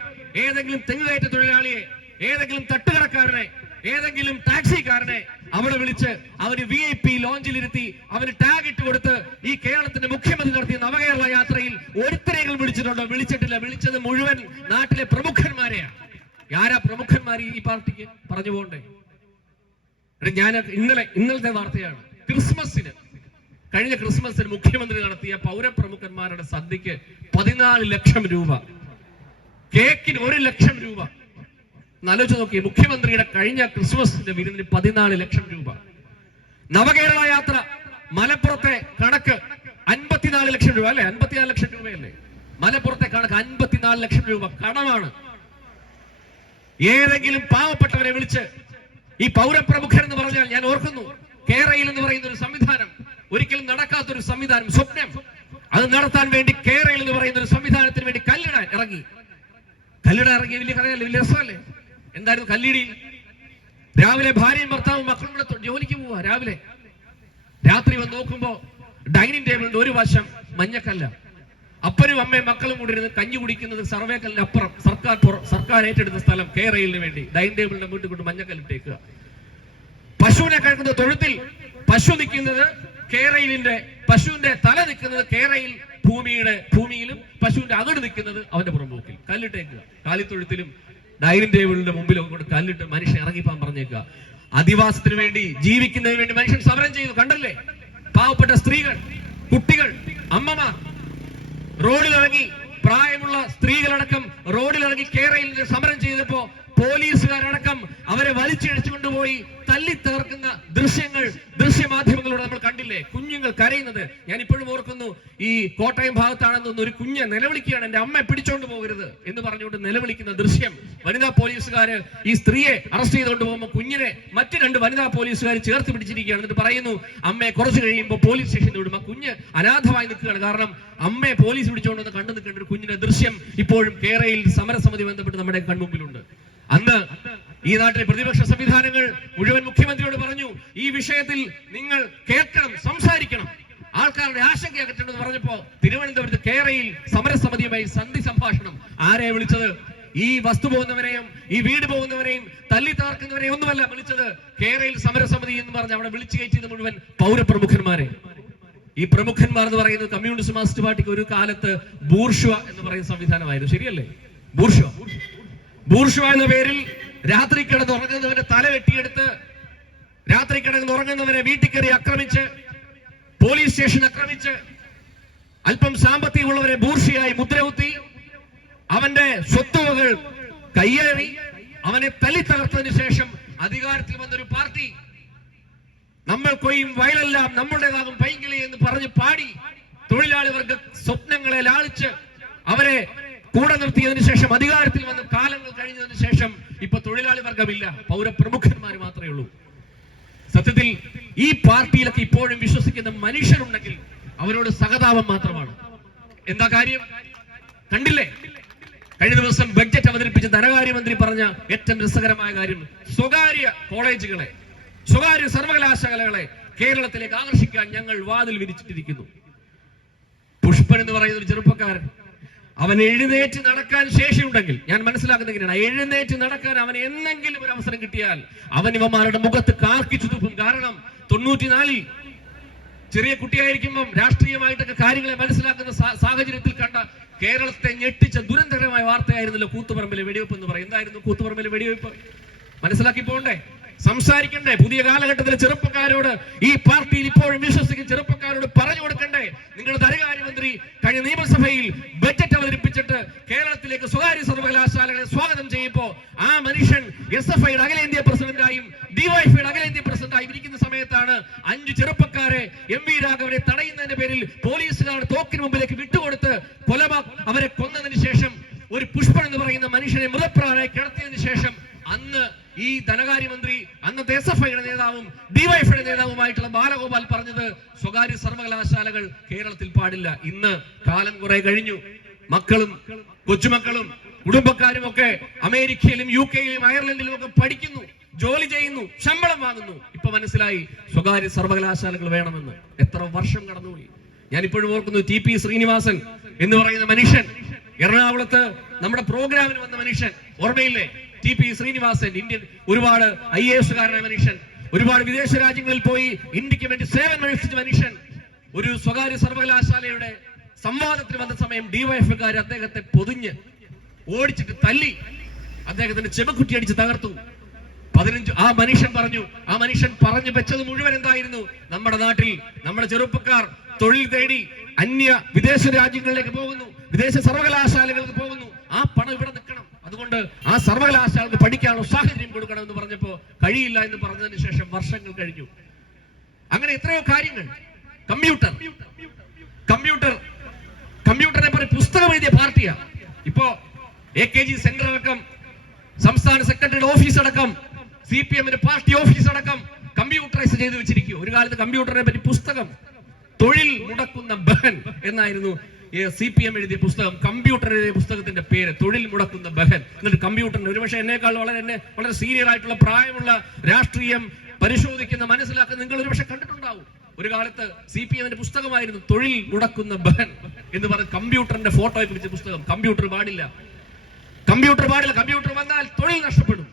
ഏതെങ്കിലും തെങ്ങുകയറ്റ തൊഴിലാളിയെ, ഏതെങ്കിലും തട്ടുകടക്കാരനെ, ഏതെങ്കിലും ടാക്സിക്കാരനെ അവിടെ വിളിച്ച് അവര് VIP ലോഞ്ചിലിരുത്തി അവന് ടാഗ് ഇട്ട് കൊടുത്ത് ഈ കേരളത്തിന്റെ മുഖ്യമന്ത്രി നടത്തിയ നവകേരള യാത്രയിൽ ഒരുത്തരെങ്കിലും വിളിച്ചിട്ടുണ്ടോ? വിളിച്ചിട്ടില്ല. വിളിച്ചത് മുഴുവൻ നാട്ടിലെ പ്രമുഖന്മാരെയാണ്. ആരാ പ്രമുഖന്മാർ ഈ പാർട്ടിക്ക്? പറഞ്ഞു പോകണ്ടേ? ഞാൻ ഇന്നലത്തെ വാർത്തയാണ്. കഴിഞ്ഞ ക്രിസ്മസിന് മുഖ്യമന്ത്രി നടത്തിയ പൗരപ്രമുഖന്മാരുടെ സദ്യക്ക് 14 ലക്ഷം രൂപ, കേക്കിന് 1 ലക്ഷം രൂപ. ആലോചിച്ച് നോക്കിയേ, മുഖ്യമന്ത്രിയുടെ കഴിഞ്ഞ ക്രിസ്മസിന്റെ വിരുന്നിന് 14 ലക്ഷം രൂപ. നവകേരള യാത്ര മലപ്പുറത്തെ കണക്ക് 54 ലക്ഷം രൂപ അല്ലെ? 54 ലക്ഷം രൂപയല്ലേ മലപ്പുറത്തെ കണക്ക്? 54 ലക്ഷം രൂപ കടമാണ്. ഏതെങ്കിലും പാവപ്പെട്ടവരെ വിളിച്ച് ഈ പൗരപ്രമുഖർ എന്ന് പറഞ്ഞാൽ, ഞാൻ ഓർക്കുന്നു കേരയിൽ എന്ന് പറയുന്ന ഒരു സംവിധാനം, ഒരിക്കലും നടക്കാത്തൊരു സംവിധാനം, സ്വപ്നം, അത് നടത്താൻ വേണ്ടി കേരയിൽ എന്ന് പറയുന്ന ഒരു സംവിധാനത്തിന് വേണ്ടി കല്ലിടാൻ ഇറങ്ങി. വലിയ കഥയല്ലേ, വലിയ രസമല്ലേ? എന്തായിരുന്നു കല്ലിടിയിൽ? രാവിലെ ഭാര്യയും ഭർത്താവും മക്കളും കൂടെ ജോലിക്ക് പോവാ. രാത്രി വന്ന് നോക്കുമ്പോ ഡൈനിങ് ടേബിളിന്റെ ഒരു വശം മഞ്ഞക്കല്ല. അപ്പനും അമ്മയും മക്കളും കൂടി ഇരുന്ന് കഞ്ഞി കുടിക്കുന്നത് സർവേക്കലിന് അപ്പുറം സർക്കാർ ഏറ്റെടുത്ത സ്ഥലം കേരളിന് വേണ്ടി ഡൈനിങ് ടേബിളിന്റെ വീട്ടിൽ കൊണ്ട് മഞ്ഞക്കല്ലിട്ടേക്കുക. പശുവിനെ കഴിക്കുന്ന തൊഴുത്തിൽ പശു നിൽക്കുന്നത് കേരളിന്റെ, പശുവിന്റെ തല നിൽക്കുന്നത് കേരയിൽ ഭൂമിയിലും പശുവിന്റെ അകട് നിൽക്കുന്നത് അവന്റെ പുറമ്പോക്കിൽ. കല്ലിട്ടേക്കുക. കാലിത്തൊഴുത്തിലും ഡൈനിങ് ടേബിളിന്റെ മുമ്പിലും കൊണ്ട് കല്ലിട്ട് മനുഷ്യൻ ഇറങ്ങിപ്പാൻ പറഞ്ഞേക്കുക. അധിവാസത്തിന് വേണ്ടി, ജീവിക്കുന്നതിന് വേണ്ടി മനുഷ്യൻ സമരം ചെയ്തു. കണ്ടല്ലേ? പാവപ്പെട്ട സ്ത്രീകൾ, കുട്ടികൾ, അമ്മമാർ റോഡിലിറങ്ങി, പ്രായമുള്ള സ്ത്രീകളടക്കം റോഡിലിറങ്ങി കേരളയിൽ സമരം ചെയ്തപ്പോ പോലീസുകാരടക്കം അവരെ വലിച്ചിഴച്ചു കൊണ്ടുപോയി തല്ലി തകർക്കുന്ന ദൃശ്യങ്ങൾ ദൃശ്യമാധ്യമങ്ങളിലൂടെ നമ്മൾ കണ്ടില്ലേ? കുഞ്ഞുങ്ങൾ കരയുന്നത് ഞാൻ ഇപ്പോഴും ഓർക്കുന്നു. ഈ കോട്ടയം ഭാഗത്താണെന്ന് ഒരു കുഞ്ഞ് നിലവിളിക്കുകയാണ്, എന്റെ അമ്മയെ പിടിച്ചോണ്ട് പോകരുത് എന്ന് പറഞ്ഞുകൊണ്ട് നിലവിളിക്കുന്ന ദൃശ്യം. വനിതാ പോലീസുകാര് ഈ സ്ത്രീയെ അറസ്റ്റ് ചെയ്തുകൊണ്ട് പോകുമ്പോൾ കുഞ്ഞിനെ മറ്റ് 2 വനിതാ പോലീസുകാർ ചേർത്ത് പിടിച്ചിരിക്കുകയാണ്. എന്നിട്ട് പറയുന്നു, അമ്മയെ കുറച്ച് കഴിയുമ്പോൾ പോലീസ് സ്റ്റേഷനിൽ വിടും. ആ കുഞ്ഞ് അനാഥമായി നിൽക്കുകയാണ്. കാരണം അമ്മയെ പോലീസ് പിടിച്ചുകൊണ്ടെന്ന് കണ്ടു നിൽക്കേണ്ട ഒരു കുഞ്ഞിന്റെ ദൃശ്യം ഇപ്പോഴും കേരളയിൽ സമരസമിതി ബന്ധപ്പെട്ട് നമ്മുടെ കൺമുമ്പിലുണ്ട്. അന്ന് ഈ നാട്ടിലെ പ്രതിപക്ഷ സംവിധാനങ്ങൾ മുഴുവൻ മുഖ്യമന്ത്രിയോട് പറഞ്ഞു, ഈ വിഷയത്തിൽ നിങ്ങൾ കേൾക്കണം, സംസാരിക്കണം, ആൾക്കാരുടെ ആശങ്ക അകറ്റണമെന്ന് പറഞ്ഞപ്പോ തിരുവനന്തപുരത്ത് കേരളയിൽ സമരസമിതിയുമായി സന്ധി സംഭാഷണം. ആരെ വിളിച്ചത്? ഈ വസ്തു പോകുന്നവരെയും ഈ വീട് പോകുന്നവരെയും തല്ലി തകർക്കുന്നവരെയും ഒന്നുമല്ല വിളിച്ചത്. കേരളയിൽ സമരസമിതി എന്ന് പറഞ്ഞ് അവിടെ വിളിച്ചു കയറ്റിയത് മുഴുവൻ പൗരപ്രമുഖന്മാരെ. ഈ പ്രമുഖന്മാർ എന്ന് പറയുന്നത് കമ്മ്യൂണിസ്റ്റ് മാർക്സിസ്റ്റ് പാർട്ടിക്ക് ഒരു കാലത്ത് ബൂർഷ്വ എന്ന് പറയുന്ന സംവിധാനമായിരുന്നു. ശരിയല്ലേ? ബൂർഷ്വ എന്ന പേരിൽ രാത്രി കിടന്നുറങ്ങുന്നവരെ തല വെട്ടിയെടുത്ത്, രാത്രി കിടന്നുറങ്ങുന്നവരെ വീട്ടിൽ കയറി ആക്രമിച്ച്, പോലീസ് സ്റ്റേഷൻ ആക്രമിച്ച്, അല്പം സാമ്പത്തികമുള്ളവരെ ബൂർഷിയായി മുദ്രകുത്തി, അവന്റെ സ്വത്തുവകൾ കയ്യേറി, അവനെ തല്ലി തകർത്തതിനു ശേഷം അധികാരത്തിൽ വന്നൊരു പാർട്ടി നമ്മൾ കൊയ്യും വയലെല്ലാം നമ്മുടേതാകും പൈങ്കിളി എന്ന് പറഞ്ഞ് പാടി തൊഴിലാളി വർഗ സ്വപ്നങ്ങളെ ലാളിച്ച് അവരെ കൂടെ നിർത്തിയതിനു ശേഷം അധികാരത്തിൽ വന്ന് കാലങ്ങൾ കഴിഞ്ഞതിന് ശേഷം ഇപ്പൊ തൊഴിലാളി വർഗമില്ല, പൗരപ്രമുഖന്മാർ മാത്രമേ ഉള്ളൂ. സത്യത്തിൽ ഈ പാർട്ടിയിലൊക്കെ ഇപ്പോഴും വിശ്വസിക്കുന്ന മനുഷ്യരുണ്ടെങ്കിൽ അവരോട് സഹതാപം മാത്രമാണ്. എന്താ കാര്യം? കണ്ടില്ലേ? കഴിഞ്ഞ ദിവസം ബഡ്ജറ്റ് അവതരിപ്പിച്ച ധനകാര്യമന്ത്രി പറഞ്ഞ ഏറ്റവും രസകരമായ കാര്യം, സ്വകാര്യ കോളേജുകളെ, സ്വകാര്യ സർവകലാശാലകളെ കേരളത്തിലേക്ക് ആകർഷിക്കാൻ ഞങ്ങൾ വാതിൽ വിരിച്ചിട്ടിരിക്കുന്നു. പുഷ്പൻ എന്ന് പറയുന്ന ഒരു ചെറുപ്പക്കാരൻ, അവൻ എഴുന്നേറ്റ് നടക്കാൻ ശേഷിയുണ്ടെങ്കിൽ, ഞാൻ മനസ്സിലാക്കുന്ന എങ്ങനെയാണ്, എഴുന്നേറ്റ് നടക്കാൻ അവൻ എന്നെങ്കിലും ഒരു അവസരം കിട്ടിയാൽ അവൻ ഇവന്മാരുടെ മുഖത്ത് കാർക്കിച്ചു തുപ്പും. കാരണം 94 ചെറിയ കുട്ടിയായിരിക്കുമ്പം രാഷ്ട്രീയമായിട്ടൊക്കെ കാര്യങ്ങളെ മനസ്സിലാക്കുന്ന സാഹചര്യത്തിൽ കണ്ട കേരളത്തെ ഞെട്ടിച്ച ദുരന്തകരമായ വാർത്തയായിരുന്നല്ലോ കൂത്തുപറമ്പിലെ വെടിവെപ്പ് എന്ന് പറയും. എന്തായിരുന്നു കൂത്തുപറമ്പിലെ വെടിവെപ്പ്? മനസ്സിലാക്കി പോകണ്ടേ, സംസാരിക്കണ്ടേ? പുതിയ കാലഘട്ടത്തിലെ ചെറുപ്പക്കാരോട്, ഈ പാർട്ടിയിൽ ഇപ്പോഴും വിശ്വസിക്കുന്ന ചെറുപ്പക്കാരോട് പറഞ്ഞു കൊടുക്കണ്ടേ? നിങ്ങളുടെ ധനകാര്യമന്ത്രി കഴിഞ്ഞ നിയമസഭയിൽ ബജറ്റ് അവതരിപ്പിച്ചിട്ട് കേരളത്തിലേക്ക് സ്വകാര്യ സർവകലാശാലകളെ സ്വാഗതം ചെയ്യുമ്പോ ആ മനുഷ്യൻ SFIയുടെ അഖിലേന്ത്യാ പ്രസിഡന്റായും DYFIയുടെ അഖിലേന്ത്യാ പ്രസിഡന്റായും ഇരിക്കുന്ന സമയത്താണ് 5 ചെറുപ്പക്കാരെ MV രാഘവനെ തടയുന്നതിന്റെ പേരിൽ പോലീസുകാർ തോക്കിന് മുമ്പിലേക്ക് വിട്ടുകൊടുത്ത് അവരെ കൊന്നതിന് ശേഷം ഒരു പുഷ്പൻ എന്ന് പറയുന്ന മനുഷ്യനെ മൃതപ്രായമായി കിടത്തിയതിനു ശേഷം അന്ന് ഈ ധനകാര്യമന്ത്രി, അന്നത്തെ SFIയുടെ നേതാവും DYFIയുടെ നേതാവുമായിട്ടുള്ള ബാലഗോപാൽ പറഞ്ഞത് സ്വകാര്യ സർവകലാശാലകൾ കേരളത്തിൽ പാടില്ല. ഇന്ന് കാലം കുറെ കഴിഞ്ഞു. മക്കളും കൊച്ചുമക്കളും കുടുംബക്കാരും ഒക്കെ അമേരിക്കയിലും UK-യിലും അയർലൻഡിലും ഒക്കെ പഠിക്കുന്നു, ജോലി ചെയ്യുന്നു, ശമ്പളം വാങ്ങുന്നു. ഇപ്പൊ മനസ്സിലായി സ്വകാര്യ സർവകലാശാലകൾ വേണമെന്ന്. എത്ര വർഷം കടന്നുപോയി. ഞാൻ ഇപ്പോഴും ഓർക്കുന്നു, TP ശ്രീനിവാസൻ എന്ന് പറയുന്ന മനുഷ്യൻ, എറണാകുളത്ത് നമ്മുടെ പ്രോഗ്രാമിന് വന്ന മനുഷ്യൻ, ഓർമ്മയില്ലേ? TP ശ്രീനിവാസൻ, ഇന്ത്യൻ ഒരുപാട് IAS-കാരനായ മനുഷ്യൻ, ഒരുപാട് വിദേശ രാജ്യങ്ങളിൽ പോയി ഇന്ത്യക്ക് വേണ്ടി സേവനം അനുഷ്ഠിച്ച മനുഷ്യൻ. ഒരു സ്വകാര്യ സർവകലാശാലയുടെ സംവാദത്തിന് വന്ന സമയം DYFIക്കാർ അദ്ദേഹത്തെ പൊതിഞ്ഞ് ഓടിച്ചിട്ട് തല്ലി, അദ്ദേഹത്തിന്റെ ചെവിക്കുറ്റി അടിച്ച് തകർത്തു. 15 ആ മനുഷ്യൻ പറഞ്ഞു വെച്ചത് മുഴുവൻ എന്തായിരുന്നു? നമ്മുടെ നാട്ടിൽ നമ്മുടെ ചെറുപ്പക്കാർ തൊഴിൽ തേടി വിദേശ രാജ്യങ്ങളിലേക്ക് പോകുന്നു, വിദേശ സർവകലാശാലകൾക്ക് പോകുന്നു. ആ പണം ഇവിടെ നിൽക്കണം, അതുകൊണ്ട് ആ സർവകലാശാലക്ക് പഠിക്കാനുള്ള സാഹചര്യം കൊടുക്കണം എന്ന് പറഞ്ഞപ്പോ കഴിയില്ല എന്ന് പറഞ്ഞതിന് ശേഷം വർഷങ്ങൾ കഴിഞ്ഞു. അങ്ങനെ എത്രയോ കാര്യങ്ങൾ. കമ്പ്യൂട്ടറിനെ പറ്റി പുസ്തകം എഴുതിയ പാർട്ടിയാ ഇപ്പോ. AKG സെന്റർ അടക്കം, സംസ്ഥാന സെക്രട്ടറിയുടെ ഓഫീസ് അടക്കം, CPM-ന്റെ പാർട്ടി ഓഫീസ് അടക്കം കമ്പ്യൂട്ടറൈസ് ചെയ്ത് വെച്ചിരിക്കും. ഒരു കാലത്ത് കമ്പ്യൂട്ടറിനെ പറ്റി പുസ്തകം തൊഴിൽ മുടക്കുന്ന ബഹൻ എന്നായിരുന്നു CPM എഴുതിയ പുസ്തകം. കമ്പ്യൂട്ടർ എഴുതിയ പുസ്തകത്തിന്റെ പേര് തൊഴിൽ മുടക്കുന്ന ബഹൻ. എന്നിട്ട് കമ്പ്യൂട്ടറിന്റെ, ഒരുപക്ഷെ എന്നേക്കാൾ വളരെ സീനിയർ ആയിട്ടുള്ള പ്രായമുള്ള രാഷ്ട്രീയം പരിശോധിക്കുന്ന മനസ്സിലാക്കുന്ന നിങ്ങൾ ഒരുപക്ഷെ കണ്ടിട്ടുണ്ടാവും. ഒരു കാലത്ത് CPM-ന്റെ പുസ്തകമായിരുന്നു തൊഴിൽ മുടക്കുന്ന ബഹൻ എന്ന് പറഞ്ഞ് കമ്പ്യൂട്ടറിന്റെ ഫോട്ടോ പിടിച്ച പുസ്തകം. കമ്പ്യൂട്ടർ പാടില്ല. കമ്പ്യൂട്ടർ വന്നാൽ തൊഴിൽ നഷ്ടപ്പെടും,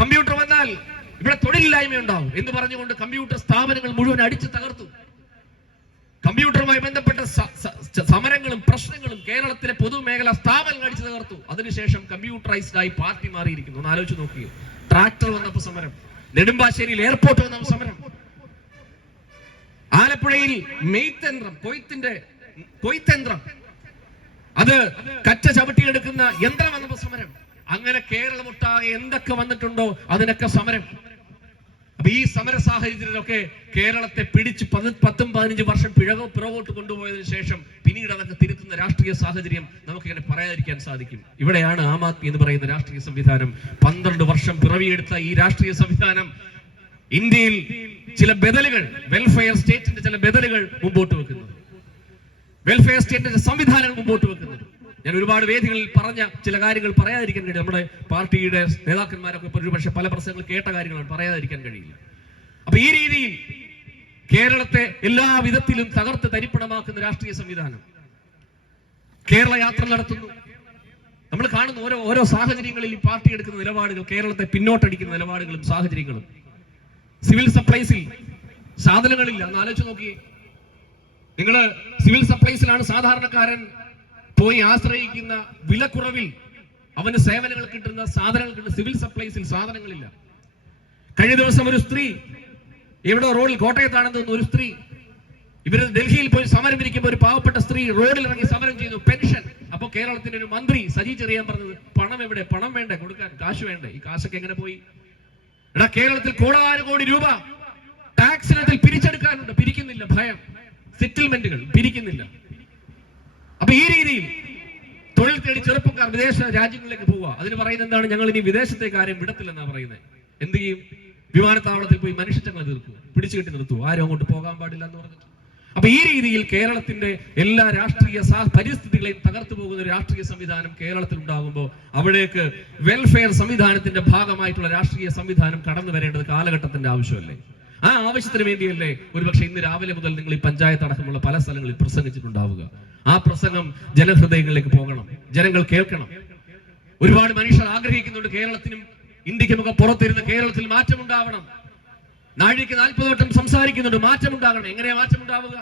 കമ്പ്യൂട്ടർ വന്നാൽ ഇവിടെ തൊഴിലില്ലായ്മ ഉണ്ടാവും എന്ന് പറഞ്ഞുകൊണ്ട് കമ്പ്യൂട്ടർ സ്ഥാപനങ്ങൾ മുഴുവൻ അടിച്ചു തകർത്തു. കമ്പ്യൂട്ടറുമായി ബന്ധപ്പെട്ട സമരങ്ങളും പ്രശ്നങ്ങളും കേരളത്തിലെ പൊതുമേഖലാ സ്ഥാപനങ്ങൾ അടിച്ചു തകർത്തു. അതിനുശേഷം കമ്പ്യൂട്ടറൈസ്ഡ് ആയി പാർട്ടി മാറിയിരിക്കുന്നു. ഒന്ന് ആലോചിച്ച് നോക്കിയോ? ട്രാക്ടർ വന്നപ്പോ സമരം, നെടുമ്പാശ്ശേരിയിൽ എയർപോർട്ട് വന്നപ്പോ സമരം, ആലപ്പുഴയിൽ കൊയ്ത്തന്ത്രം അത് കറ്റ ചവിട്ടിയെടുക്കുന്ന യന്ത്രം വന്നപ്പോ സമരം. അങ്ങനെ കേരളമൊട്ടാകെ എന്തൊക്കെ വന്നിട്ടുണ്ടോ അതിനൊക്കെ സമരം. അപ്പൊ ഈ സമര സാഹചര്യത്തിലൊക്കെ കേരളത്തെ പിടിച്ച് 10-15 വർഷം പിറകോട്ട് കൊണ്ടുപോയതിനു ശേഷം പിന്നീട് അതൊക്കെ തിരുത്തുന്ന രാഷ്ട്രീയ സാഹചര്യം നമുക്കിങ്ങനെ പറയാതിരിക്കാൻ സാധിക്കും. ഇവിടെയാണ് ആം ആദ്മി എന്ന് പറയുന്ന രാഷ്ട്രീയ സംവിധാനം 12 വർഷം പിറവിയെടുത്ത ഈ രാഷ്ട്രീയ സംവിധാനം ഇന്ത്യയിൽ ചില ബദലുകൾ, വെൽഫെയർ സ്റ്റേറ്റിന്റെ ചില ബദലുകൾ മുമ്പോട്ട് വെക്കുന്നത്, വെൽഫെയർ സ്റ്റേറ്റിന്റെ സംവിധാനങ്ങൾ മുമ്പോട്ട് വെക്കുന്നത്. ഞാൻ ഒരുപാട് വേദികളിൽ പറഞ്ഞ ചില കാര്യങ്ങൾ പറയാതിരിക്കാൻ കഴിയും. നമ്മുടെ പാർട്ടിയുടെ നേതാക്കന്മാരൊക്കെ ഒരുപക്ഷെ പല പ്രസംഗങ്ങൾ കേട്ട കാര്യങ്ങളാണ്, പറയാതിരിക്കാൻ കഴിയില്ല. അപ്പൊ ഈ രീതിയിൽ കേരളത്തെ എല്ലാ വിധത്തിലും തകർത്ത് തരിപ്പണമാക്കുന്ന രാഷ്ട്രീയ സംവിധാനം കേരള യാത്ര നടത്തുന്നു. നമ്മൾ കാണുന്ന ഓരോ സാഹചര്യങ്ങളിൽ ഈ പാർട്ടി എടുക്കുന്ന നിലപാടുകൾ കേരളത്തെ പിന്നോട്ടടിക്കുന്ന നിലപാടുകളും സാഹചര്യങ്ങളും. സിവിൽ സപ്ലൈസിൽ സാധനങ്ങളില്ല, ഒന്ന് ആലോചിച്ച് നോക്കിയേ. നിങ്ങള് സിവിൽ സപ്ലൈസിലാണ് സാധാരണക്കാരൻ പോയി ആശ്രയിക്കുന്ന വിലക്കുറവിൽ അവന് സേവനങ്ങൾ കിട്ടുന്ന സാധനങ്ങൾ കിട്ടുന്ന സിവിൽ സപ്ലൈസിൽ സാധനങ്ങളില്ല. കഴിഞ്ഞ ദിവസം ഒരു സ്ത്രീ എവിടെ റോഡിൽ, കോട്ടയത്താണെന്ന് തോന്നുന്നു, ഒരു സ്ത്രീ ഇവര് ഡൽഹിയിൽ പോയി സമരം ഇരിക്കുമ്പോൾ ഒരു പാവപ്പെട്ട സ്ത്രീ റോഡിൽ ഇറങ്ങി സമരം ചെയ്തു, പെൻഷൻ. അപ്പൊ കേരളത്തിന്റെ ഒരു മന്ത്രി സജി ചെറിയാൻ പറഞ്ഞത്, പണം എവിടെ? പണം വേണ്ടേ കൊടുക്കാൻ? കാശ് വേണ്ടേ? ഈ കാശൊക്കെ എങ്ങനെ പോയി? എടാ, കേരളത്തിൽ കോടാനുകോടി രൂപ ടാക്സ് ഇനത്തിൽ പിരിച്ചെടുക്കാനുണ്ട്, പിരിക്കുന്നില്ല. ഭയം, സെറ്റിൽമെന്റുകൾ പിരിക്കുന്നില്ല. അപ്പൊ ഈ രീതിയിൽ തൊഴിൽ തേടി ചെറുപ്പക്കാർ വിദേശ രാജ്യങ്ങളിലേക്ക് പോവുക. അതിന് പറയുന്നത് എന്താണ്? ഞങ്ങൾ ഇനി വിദേശത്തേക്ക് ആരെയും വിടത്തില്ലെന്നാ പറയുന്നത്. എന്ത് ചെയ്യും? വിമാനത്താവളത്തിൽ പോയി മനുഷ്യച്ചങ്ങൾ തീർക്കും, പിടിച്ചു കെട്ടി നിർത്തും, ആരും അങ്ങോട്ട് പോകാൻ പാടില്ല എന്ന് പറഞ്ഞിട്ട്. അപ്പൊ ഈ രീതിയിൽ കേരളത്തിന്റെ എല്ലാ രാഷ്ട്രീയ പരിസ്ഥിതികളെയും തകർത്തു പോകുന്ന ഒരു രാഷ്ട്രീയ സംവിധാനം കേരളത്തിൽ ഉണ്ടാകുമ്പോൾ അവിടേക്ക് വെൽഫെയർ സംവിധാനത്തിന്റെ ഭാഗമായിട്ടുള്ള രാഷ്ട്രീയ സംവിധാനം കടന്നു വരേണ്ടത് കാലഘട്ടത്തിന്റെ ആവശ്യമല്ലേ? ആ ആവശ്യത്തിന് വേണ്ടിയല്ലേ ഒരുപക്ഷെ ഇന്ന് രാവിലെ മുതൽ നിങ്ങൾ ഈ പഞ്ചായത്ത് അടക്കമുള്ള പല സ്ഥലങ്ങളിൽ പ്രസംഗിച്ചിട്ടുണ്ടാവുക. ആ പ്രസംഗം ജനഹൃദയങ്ങളിലേക്ക് പോകണം, ജനങ്ങൾ കേൾക്കണം. ഒരുപാട് മനുഷ്യർ ആഗ്രഹിക്കുന്നുണ്ട് കേരളത്തിനും ഇന്ത്യക്കുമൊക്കെ പുറത്തിരുന്ന് കേരളത്തിൽ മാറ്റമുണ്ടാവണം. നാഴിക്ക് 40 വട്ടം സംസാരിക്കുന്നുണ്ട് മാറ്റമുണ്ടാകണം. എങ്ങനെയാ മാറ്റമുണ്ടാവുക?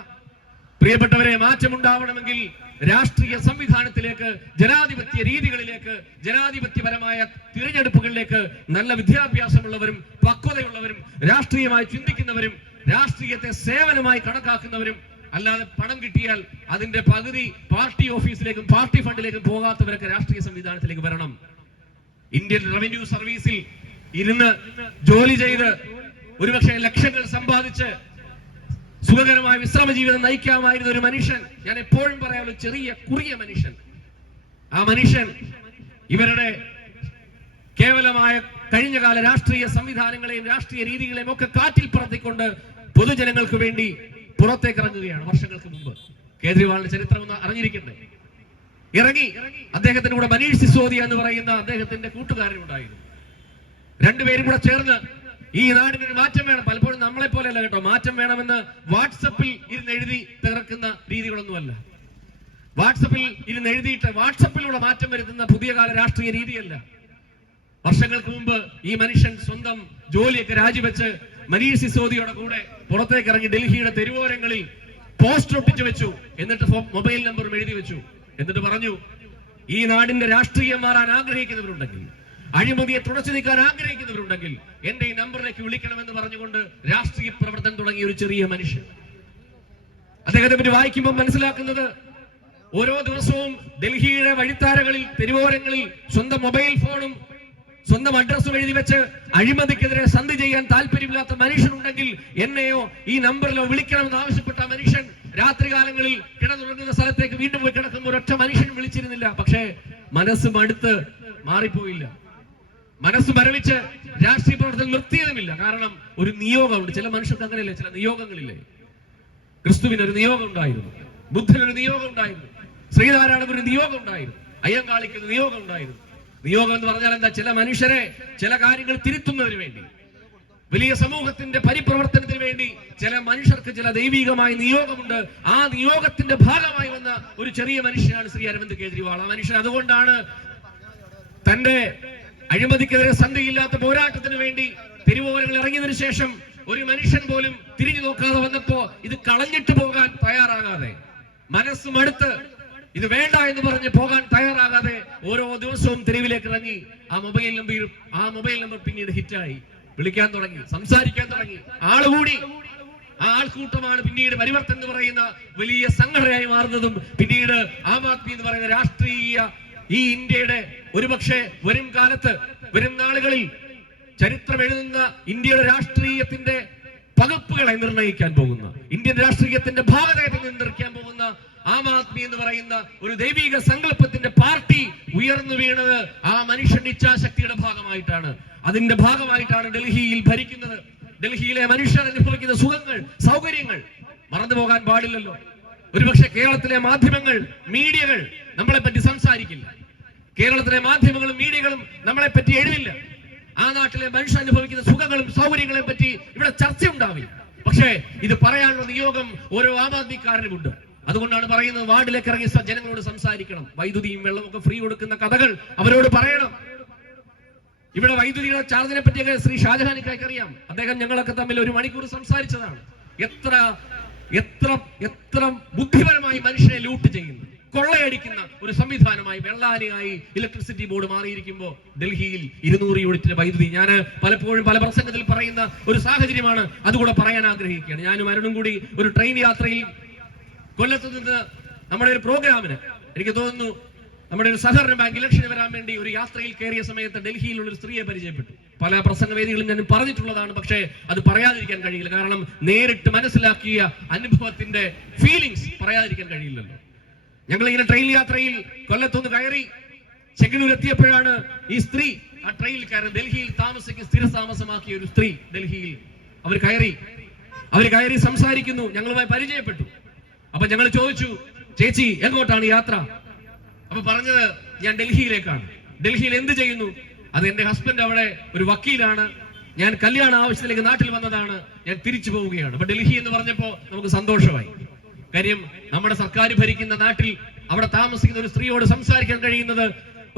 പ്രിയപ്പെട്ടവരെ, മാറ്റമുണ്ടാവണമെങ്കിൽ രാഷ്ട്രീയ സംവിധാനത്തിലേക്ക്, ജനാധിപത്യ രീതികളിലേക്ക്, ജനാധിപത്യപരമായ തിരഞ്ഞെടുപ്പുകളിലേക്ക് നല്ല വിദ്യാഭ്യാസമുള്ളവരും പക്വതയുള്ളവരും രാഷ്ട്രീയമായി ചിന്തിക്കുന്നവരും രാഷ്ട്രീയത്തെ സേവനമായി കണക്കാക്കുന്നവരും, അല്ലാതെ പണം കിട്ടിയാൽ അതിന്റെ പകുതി പാർട്ടി ഓഫീസിലേക്കും പാർട്ടി ഫണ്ടിലേക്കും പോകാത്തവരൊക്കെ രാഷ്ട്രീയ സംവിധാനത്തിലേക്ക് വരണം. ഇന്ത്യൻ റവന്യൂ സർവീസിൽ ഇരുന്ന് ജോലി ചെയ്ത് ഒരുപക്ഷെ ലക്ഷങ്ങൾ സമ്പാദിച്ച് സുഖകരമായ വിശ്രമ ജീവിതം നയിക്കാമായിരുന്ന ഒരു മനുഷ്യൻ, ഞാൻ എപ്പോഴും പറയാനുള്ള ചെറിയ കുറിയ മനുഷ്യൻ, ആ മനുഷ്യൻ ഇവരുടെ കേവലമായ കഴിഞ്ഞകാല രാഷ്ട്രീയ സംവിധാനങ്ങളെയും രാഷ്ട്രീയ രീതികളെയും ഒക്കെ കാറ്റിൽ പറത്തിക്കൊണ്ട് പൊതുജനങ്ങൾക്ക് വേണ്ടി പുറത്തേക്ക് ഇറങ്ങുകയാണ്. വർഷങ്ങൾക്ക് മുമ്പ് കേജ്രിവാളിന്റെ ചരിത്രം ഒന്ന് അറിഞ്ഞിരിക്കണ്ടേ? ഇറങ്ങി. അദ്ദേഹത്തിന്റെ കൂടെ മനീഷ് സിസോദിയ എന്ന് പറയുന്ന അദ്ദേഹത്തിന്റെ കൂട്ടുകാരനുണ്ടായിരുന്നു. രണ്ടുപേരും കൂടെ ചേർന്ന് ഈ നാടിനൊരു മാറ്റം വേണം. പലപ്പോഴും നമ്മളെ പോലെയല്ല കേട്ടോ, മാറ്റം വേണമെന്ന് വാട്സപ്പിൽ ഇരുന്ന് എഴുതി തീർക്കുന്ന രീതികളൊന്നുമല്ല. വാട്സപ്പിൽ ഇരുന്ന് എഴുതിയിട്ട് വാട്സപ്പിലൂടെ മാറ്റം വരുത്തുന്ന പുതിയ കാല രാഷ്ട്രീയ രീതിയല്ല. വർഷങ്ങൾക്ക് മുമ്പ് ഈ മനുഷ്യൻ സ്വന്തം ജോലിയൊക്കെ രാജിവെച്ച് മനീഷ് സിസോദിയുടെ കൂടെ പുറത്തേക്ക് ഇറങ്ങി ഡൽഹിയുടെ തെരുവോരങ്ങളിൽ പോസ്റ്റർ ഒട്ടിച്ചു വെച്ചു. എന്നിട്ട് മൊബൈൽ നമ്പറും എഴുതി വെച്ചു. എന്നിട്ട് പറഞ്ഞു, ഈ നാടിന്റെ രാഷ്ട്രീയം മാറാൻ ആഗ്രഹിക്കുന്നവരുണ്ടെങ്കിൽ, അഴിമതിയെ തുടച്ചു നീക്കാൻ ആഗ്രഹിക്കുന്നവരുണ്ടെങ്കിൽ എന്റെ ഈ നമ്പറിലേക്ക് വിളിക്കണമെന്ന് പറഞ്ഞുകൊണ്ട് രാഷ്ട്രീയ പ്രവർത്തനം തുടങ്ങിയ ഒരു ചെറിയ മനുഷ്യൻ. അദ്ദേഹത്തെ പറ്റി വായിക്കുമ്പോൾ മനസ്സിലാക്കുന്നത്, ഓരോ ദിവസവും ഡൽഹിയുടെ വഴിത്താരകളിൽ തെരുവോരങ്ങളിൽ സ്വന്തം മൊബൈൽ ഫോണും സ്വന്തം അഡ്രസ്സും എഴുതി വെച്ച് അഴിമതിക്കെതിരെ സന്ധി ചെയ്യാൻ താല്പര്യമില്ലാത്ത മനുഷ്യനുണ്ടെങ്കിൽ എന്നെയോ ഈ നമ്പറിലോ വിളിക്കണമെന്ന് ആവശ്യപ്പെട്ട മനുഷ്യൻ രാത്രികാലങ്ങളിൽ കിടന്നുറങ്ങുന്ന സ്ഥലത്തേക്ക് വീണ്ടും പോയി കിടക്കുന്ന ഒരൊറ്റ മനുഷ്യനും വിളിച്ചിരുന്നില്ല. പക്ഷേ മനസ്സ് മടുത്ത് മാറിപ്പോയില്ല. മനസ്സ് മരവിച്ച് രാഷ്ട്രീയ പ്രവർത്തനം നിർത്തിയതുമില്ല. കാരണം ഒരു നിയോഗമുണ്ട്. ചില മനുഷ്യർക്ക് അങ്ങനെയല്ലേ, ചില നിയോഗങ്ങളില്ലേ? ക്രിസ്തുവിനൊരു നിയോഗം ഉണ്ടായിരുന്നു, ബുദ്ധനൊരു നിയോഗം ഉണ്ടായിരുന്നു, ശ്രീനാരായണന് ഒരു നിയോഗം ഉണ്ടായിരുന്നു, അയ്യങ്കാളിക്ക് ഒരു നിയോഗം ഉണ്ടായിരുന്നു. നിയോഗം എന്ന് പറഞ്ഞാൽ എന്താ? ചില മനുഷ്യരെ ചില കാര്യങ്ങൾ തിരുത്തുന്നതിന് വേണ്ടി, വലിയ സമൂഹത്തിന്റെ പരിപ്രവർത്തനത്തിന് വേണ്ടി ചില മനുഷ്യർക്ക് ചില ദൈവികമായ നിയോഗമുണ്ട്. ആ നിയോഗത്തിന്റെ ഭാഗമായി വന്ന ഒരു ചെറിയ മനുഷ്യനാണ് ശ്രീ അരവിന്ദ് കേജ്രിവാൾ. ആ മനുഷ്യൻ അതുകൊണ്ടാണ് തന്റെ അഴിമതിക്കെതിരെ സന്ധിയില്ലാത്ത പോരാട്ടത്തിന് വേണ്ടി തെരുവോരങ്ങൾ ഇറങ്ങിയതിനു ശേഷം ഒരു മനുഷ്യൻ പോലും തിരിഞ്ഞു നോക്കാതെ വന്നപ്പോ ഇത് കളഞ്ഞിട്ട് പോകാൻ തയ്യാറാകാതെ, മനസ്സ് മടുത്ത് ഇത് വേണ്ട എന്ന് പറഞ്ഞ് പോകാൻ തയ്യാറാകാതെ ഓരോ ദിവസവും തെരുവിലേക്ക് ഇറങ്ങി ആ മൊബൈൽ നമ്പർ പിന്നീട് ഹിറ്റായി, വിളിക്കാൻ തുടങ്ങി, സംസാരിക്കാൻ തുടങ്ങി, ആളുകൂടി. ആ ആൾക്കൂട്ടമാണ് പിന്നീട് പരിവർത്തനം എന്ന് പറയുന്ന വലിയ സംഘടനയായി മാറുന്നതും പിന്നീട് ആം ആദ്മി എന്ന് പറയുന്ന രാഷ്ട്രീയ ഈ ഇന്ത്യയുടെ ഒരുപക്ഷെ വരും കാലത്ത്, വരും നാളുകളിൽ ചരിത്രം എഴുതുന്ന ഇന്ത്യയുടെ രാഷ്ട്രീയത്തിന്റെ പകപ്പുകളെ നിർണ്ണയിക്കാൻ പോകുന്ന, ഇന്ത്യൻ രാഷ്ട്രീയത്തിന്റെ ഭാഗതയെ നിർണ്ണയിക്കാൻ പോകുന്ന ആം ആദ്മി എന്ന് പറയുന്ന ഒരു ദൈവിക സങ്കല്പത്തിന്റെ പാർട്ടി ഉയർന്നു വീണത് ആ മനുഷ്യന്റെ ഇച്ഛാശക്തിയുടെ ഭാഗമായിട്ടാണ്. അതിന്റെ ഭാഗമായിട്ടാണ് ഡൽഹിയിൽ ഭരിക്കുന്നത്. ഡൽഹിയിലെ മനുഷ്യർ അനുഭവിക്കുന്ന സുഖങ്ങൾ, സൗകര്യങ്ങൾ മറന്നു പോകാൻ പാടില്ലല്ലോ. ഒരുപക്ഷെ കേരളത്തിലെ മാധ്യമങ്ങൾ, മീഡിയകൾ നമ്മളെ പറ്റി സംസാരിക്കില്ല. കേരളത്തിലെ മാധ്യമങ്ങളും മീഡിയകളും നമ്മളെ പറ്റി എഴുതില്ല. ആ നാട്ടിലെ മനുഷ്യർ അനുഭവിക്കുന്ന സുഖങ്ങളും സൗകര്യങ്ങളെ പറ്റി ഇവിടെ ചർച്ച ഉണ്ടാവില്ല. പക്ഷേ ഇത് പറയാനുള്ള നിയോഗം ഓരോ ആം ആദ്മിക്കാരനുമുണ്ട്. അതുകൊണ്ടാണ് പറയുന്നത്, വാർഡിലേക്ക് ഇറങ്ങി ജനങ്ങളോട് സംസാരിക്കണം. വൈദ്യുതിയും വെള്ളമൊക്കെ ഫ്രീ കൊടുക്കുന്ന കഥകൾ അവരോട് പറയണം. ഇവിടെ വൈദ്യുതിയുടെ ചാർജിനെ പറ്റിയൊക്കെ ശ്രീ ഷാജഹാനിക്കാർക്ക് അറിയാം. അദ്ദേഹം ഞങ്ങളൊക്കെ തമ്മിൽ 1 മണിക്കൂർ സംസാരിച്ചതാണ്. എത്ര എത്ര എത്ര ബുദ്ധിപരമായി മനുഷ്യനെ ലൂട്ട് ചെയ്യുന്നു, കൊള്ളയടിക്കുന്ന ഒരു സംവിധാനമായി വെള്ളാനിയായി ഇലക്ട്രിസിറ്റി ബോർഡ് മാറിയിരിക്കുമ്പോൾ ഡൽഹിയിൽ 200 യൂണിറ്റിന്റെ വൈദ്യുതി. ഞാൻ പലപ്പോഴും പല പ്രസംഗത്തിൽ പറയുന്ന ഒരു സാഹചര്യമാണ്, അതുകൂടെ പറയാൻ ആഗ്രഹിക്കുകയാണ്. ഞാനും അരുണും കൂടി ഒരു ട്രെയിൻ യാത്രയിൽ കൊല്ലത്ത് നിന്ന് നമ്മുടെ ഒരു പ്രോഗ്രാമിന്, എനിക്ക് തോന്നുന്നു നമ്മുടെ ഒരു സഹകരണ ബാങ്ക് ഇലക്ഷന് വരാൻ വേണ്ടി ഒരു യാത്രയിൽ കയറിയ സമയത്ത് ഡൽഹിയിലുള്ള ഒരു സ്ത്രീയെ പരിചയപ്പെട്ടു. പല പ്രസംഗവേദികളും ഞാൻ പറഞ്ഞിട്ടുള്ളതാണ്, പക്ഷേ അത് പറയാതിരിക്കാൻ കഴിയില്ല. കാരണം നേരിട്ട് മനസ്സിലാക്കിയ അനുഭവത്തിന്റെ ഫീലിങ്സ് പറയാതിരിക്കാൻ കഴിയില്ലല്ലോ. ഞങ്ങൾ ഇങ്ങനെ ട്രെയിൻ യാത്രയിൽ കൊല്ലത്തൊന്ന് കയറി ചെങ്ങന്നൂർ എത്തിയപ്പോഴാണ് ഈ സ്ത്രീ ആ ട്രെയിനിൽ കയറി. ഡൽഹിയിൽ താമസിക്കുന്ന സ്ഥിര താമസമാക്കിയ ഒരു സ്ത്രീ ഡൽഹിയിൽ അവർ കയറി സംസാരിക്കുന്നു, ഞങ്ങളുമായി പരിചയപ്പെട്ടു. അപ്പൊ ഞങ്ങൾ ചോദിച്ചു, ചേച്ചി എങ്ങോട്ടാണ് യാത്ര? അപ്പൊ പറഞ്ഞത്, ഞാൻ ഡൽഹിയിലേക്കാണ്. ഡൽഹിയിൽ എന്ത് ചെയ്യുന്നു? അത് എന്റെ ഹസ്ബൻഡ് അവിടെ ഒരു വക്കീലാണ്, ഞാൻ കല്യാണ ആവശ്യത്തിലേക്ക് നാട്ടിൽ വന്നതാണ്, ഞാൻ തിരിച്ചു പോവുകയാണ്. അപ്പൊ ഡൽഹി എന്ന് പറഞ്ഞപ്പോ നമുക്ക് സന്തോഷമായി. കാര്യം നമ്മുടെ സർക്കാർ ഭരിക്കുന്ന നാട്ടിൽ അവിടെ താമസിക്കുന്ന ഒരു സ്ത്രീയോട് സംസാരിക്കാൻ കഴിയുന്നത്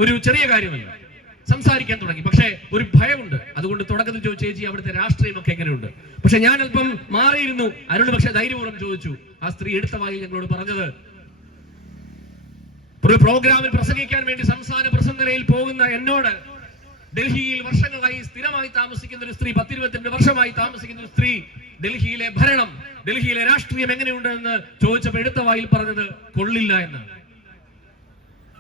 ഒരു ചെറിയ കാര്യമല്ല. സംസാരിക്കാൻ തുടങ്ങി. പക്ഷേ ഒരു ഭയമുണ്ട്. അതുകൊണ്ട് തുടക്കത്തിൽ ചോദിച്ചു, ചേച്ചി അവിടുത്തെ രാഷ്ട്രീയമൊക്കെ എങ്ങനെയുണ്ട്? പക്ഷെ ഞാൻ അല്പം മാറിയിരുന്നു. അരുൺ പക്ഷെ ധൈര്യപൂർവ്വം ചോദിച്ചു. ആ സ്ത്രീ എടുത്ത വായിൽ ഞങ്ങളോട് പറഞ്ഞത്, ഒരു പ്രോഗ്രാമിൽ പ്രസംഗിക്കാൻ വേണ്ടി സംസ്ഥാന പ്രസിഡന്റ് നിലയിൽ പോകുന്ന എന്നോട് ഡൽഹിയിൽ വർഷങ്ങളായി സ്ഥിരമായി താമസിക്കുന്ന ഒരു സ്ത്രീ, 10-22 വർഷമായി താമസിക്കുന്ന ഒരു സ്ത്രീ, ഡൽഹിയിലെ ഭരണം, ഡൽഹിയിലെ രാഷ്ട്രീയം എങ്ങനെയുണ്ടെന്ന് ചോദിച്ചപ്പോൾ എടുത്ത വായിൽ പറഞ്ഞത് കൊള്ളില്ല എന്നാണ്.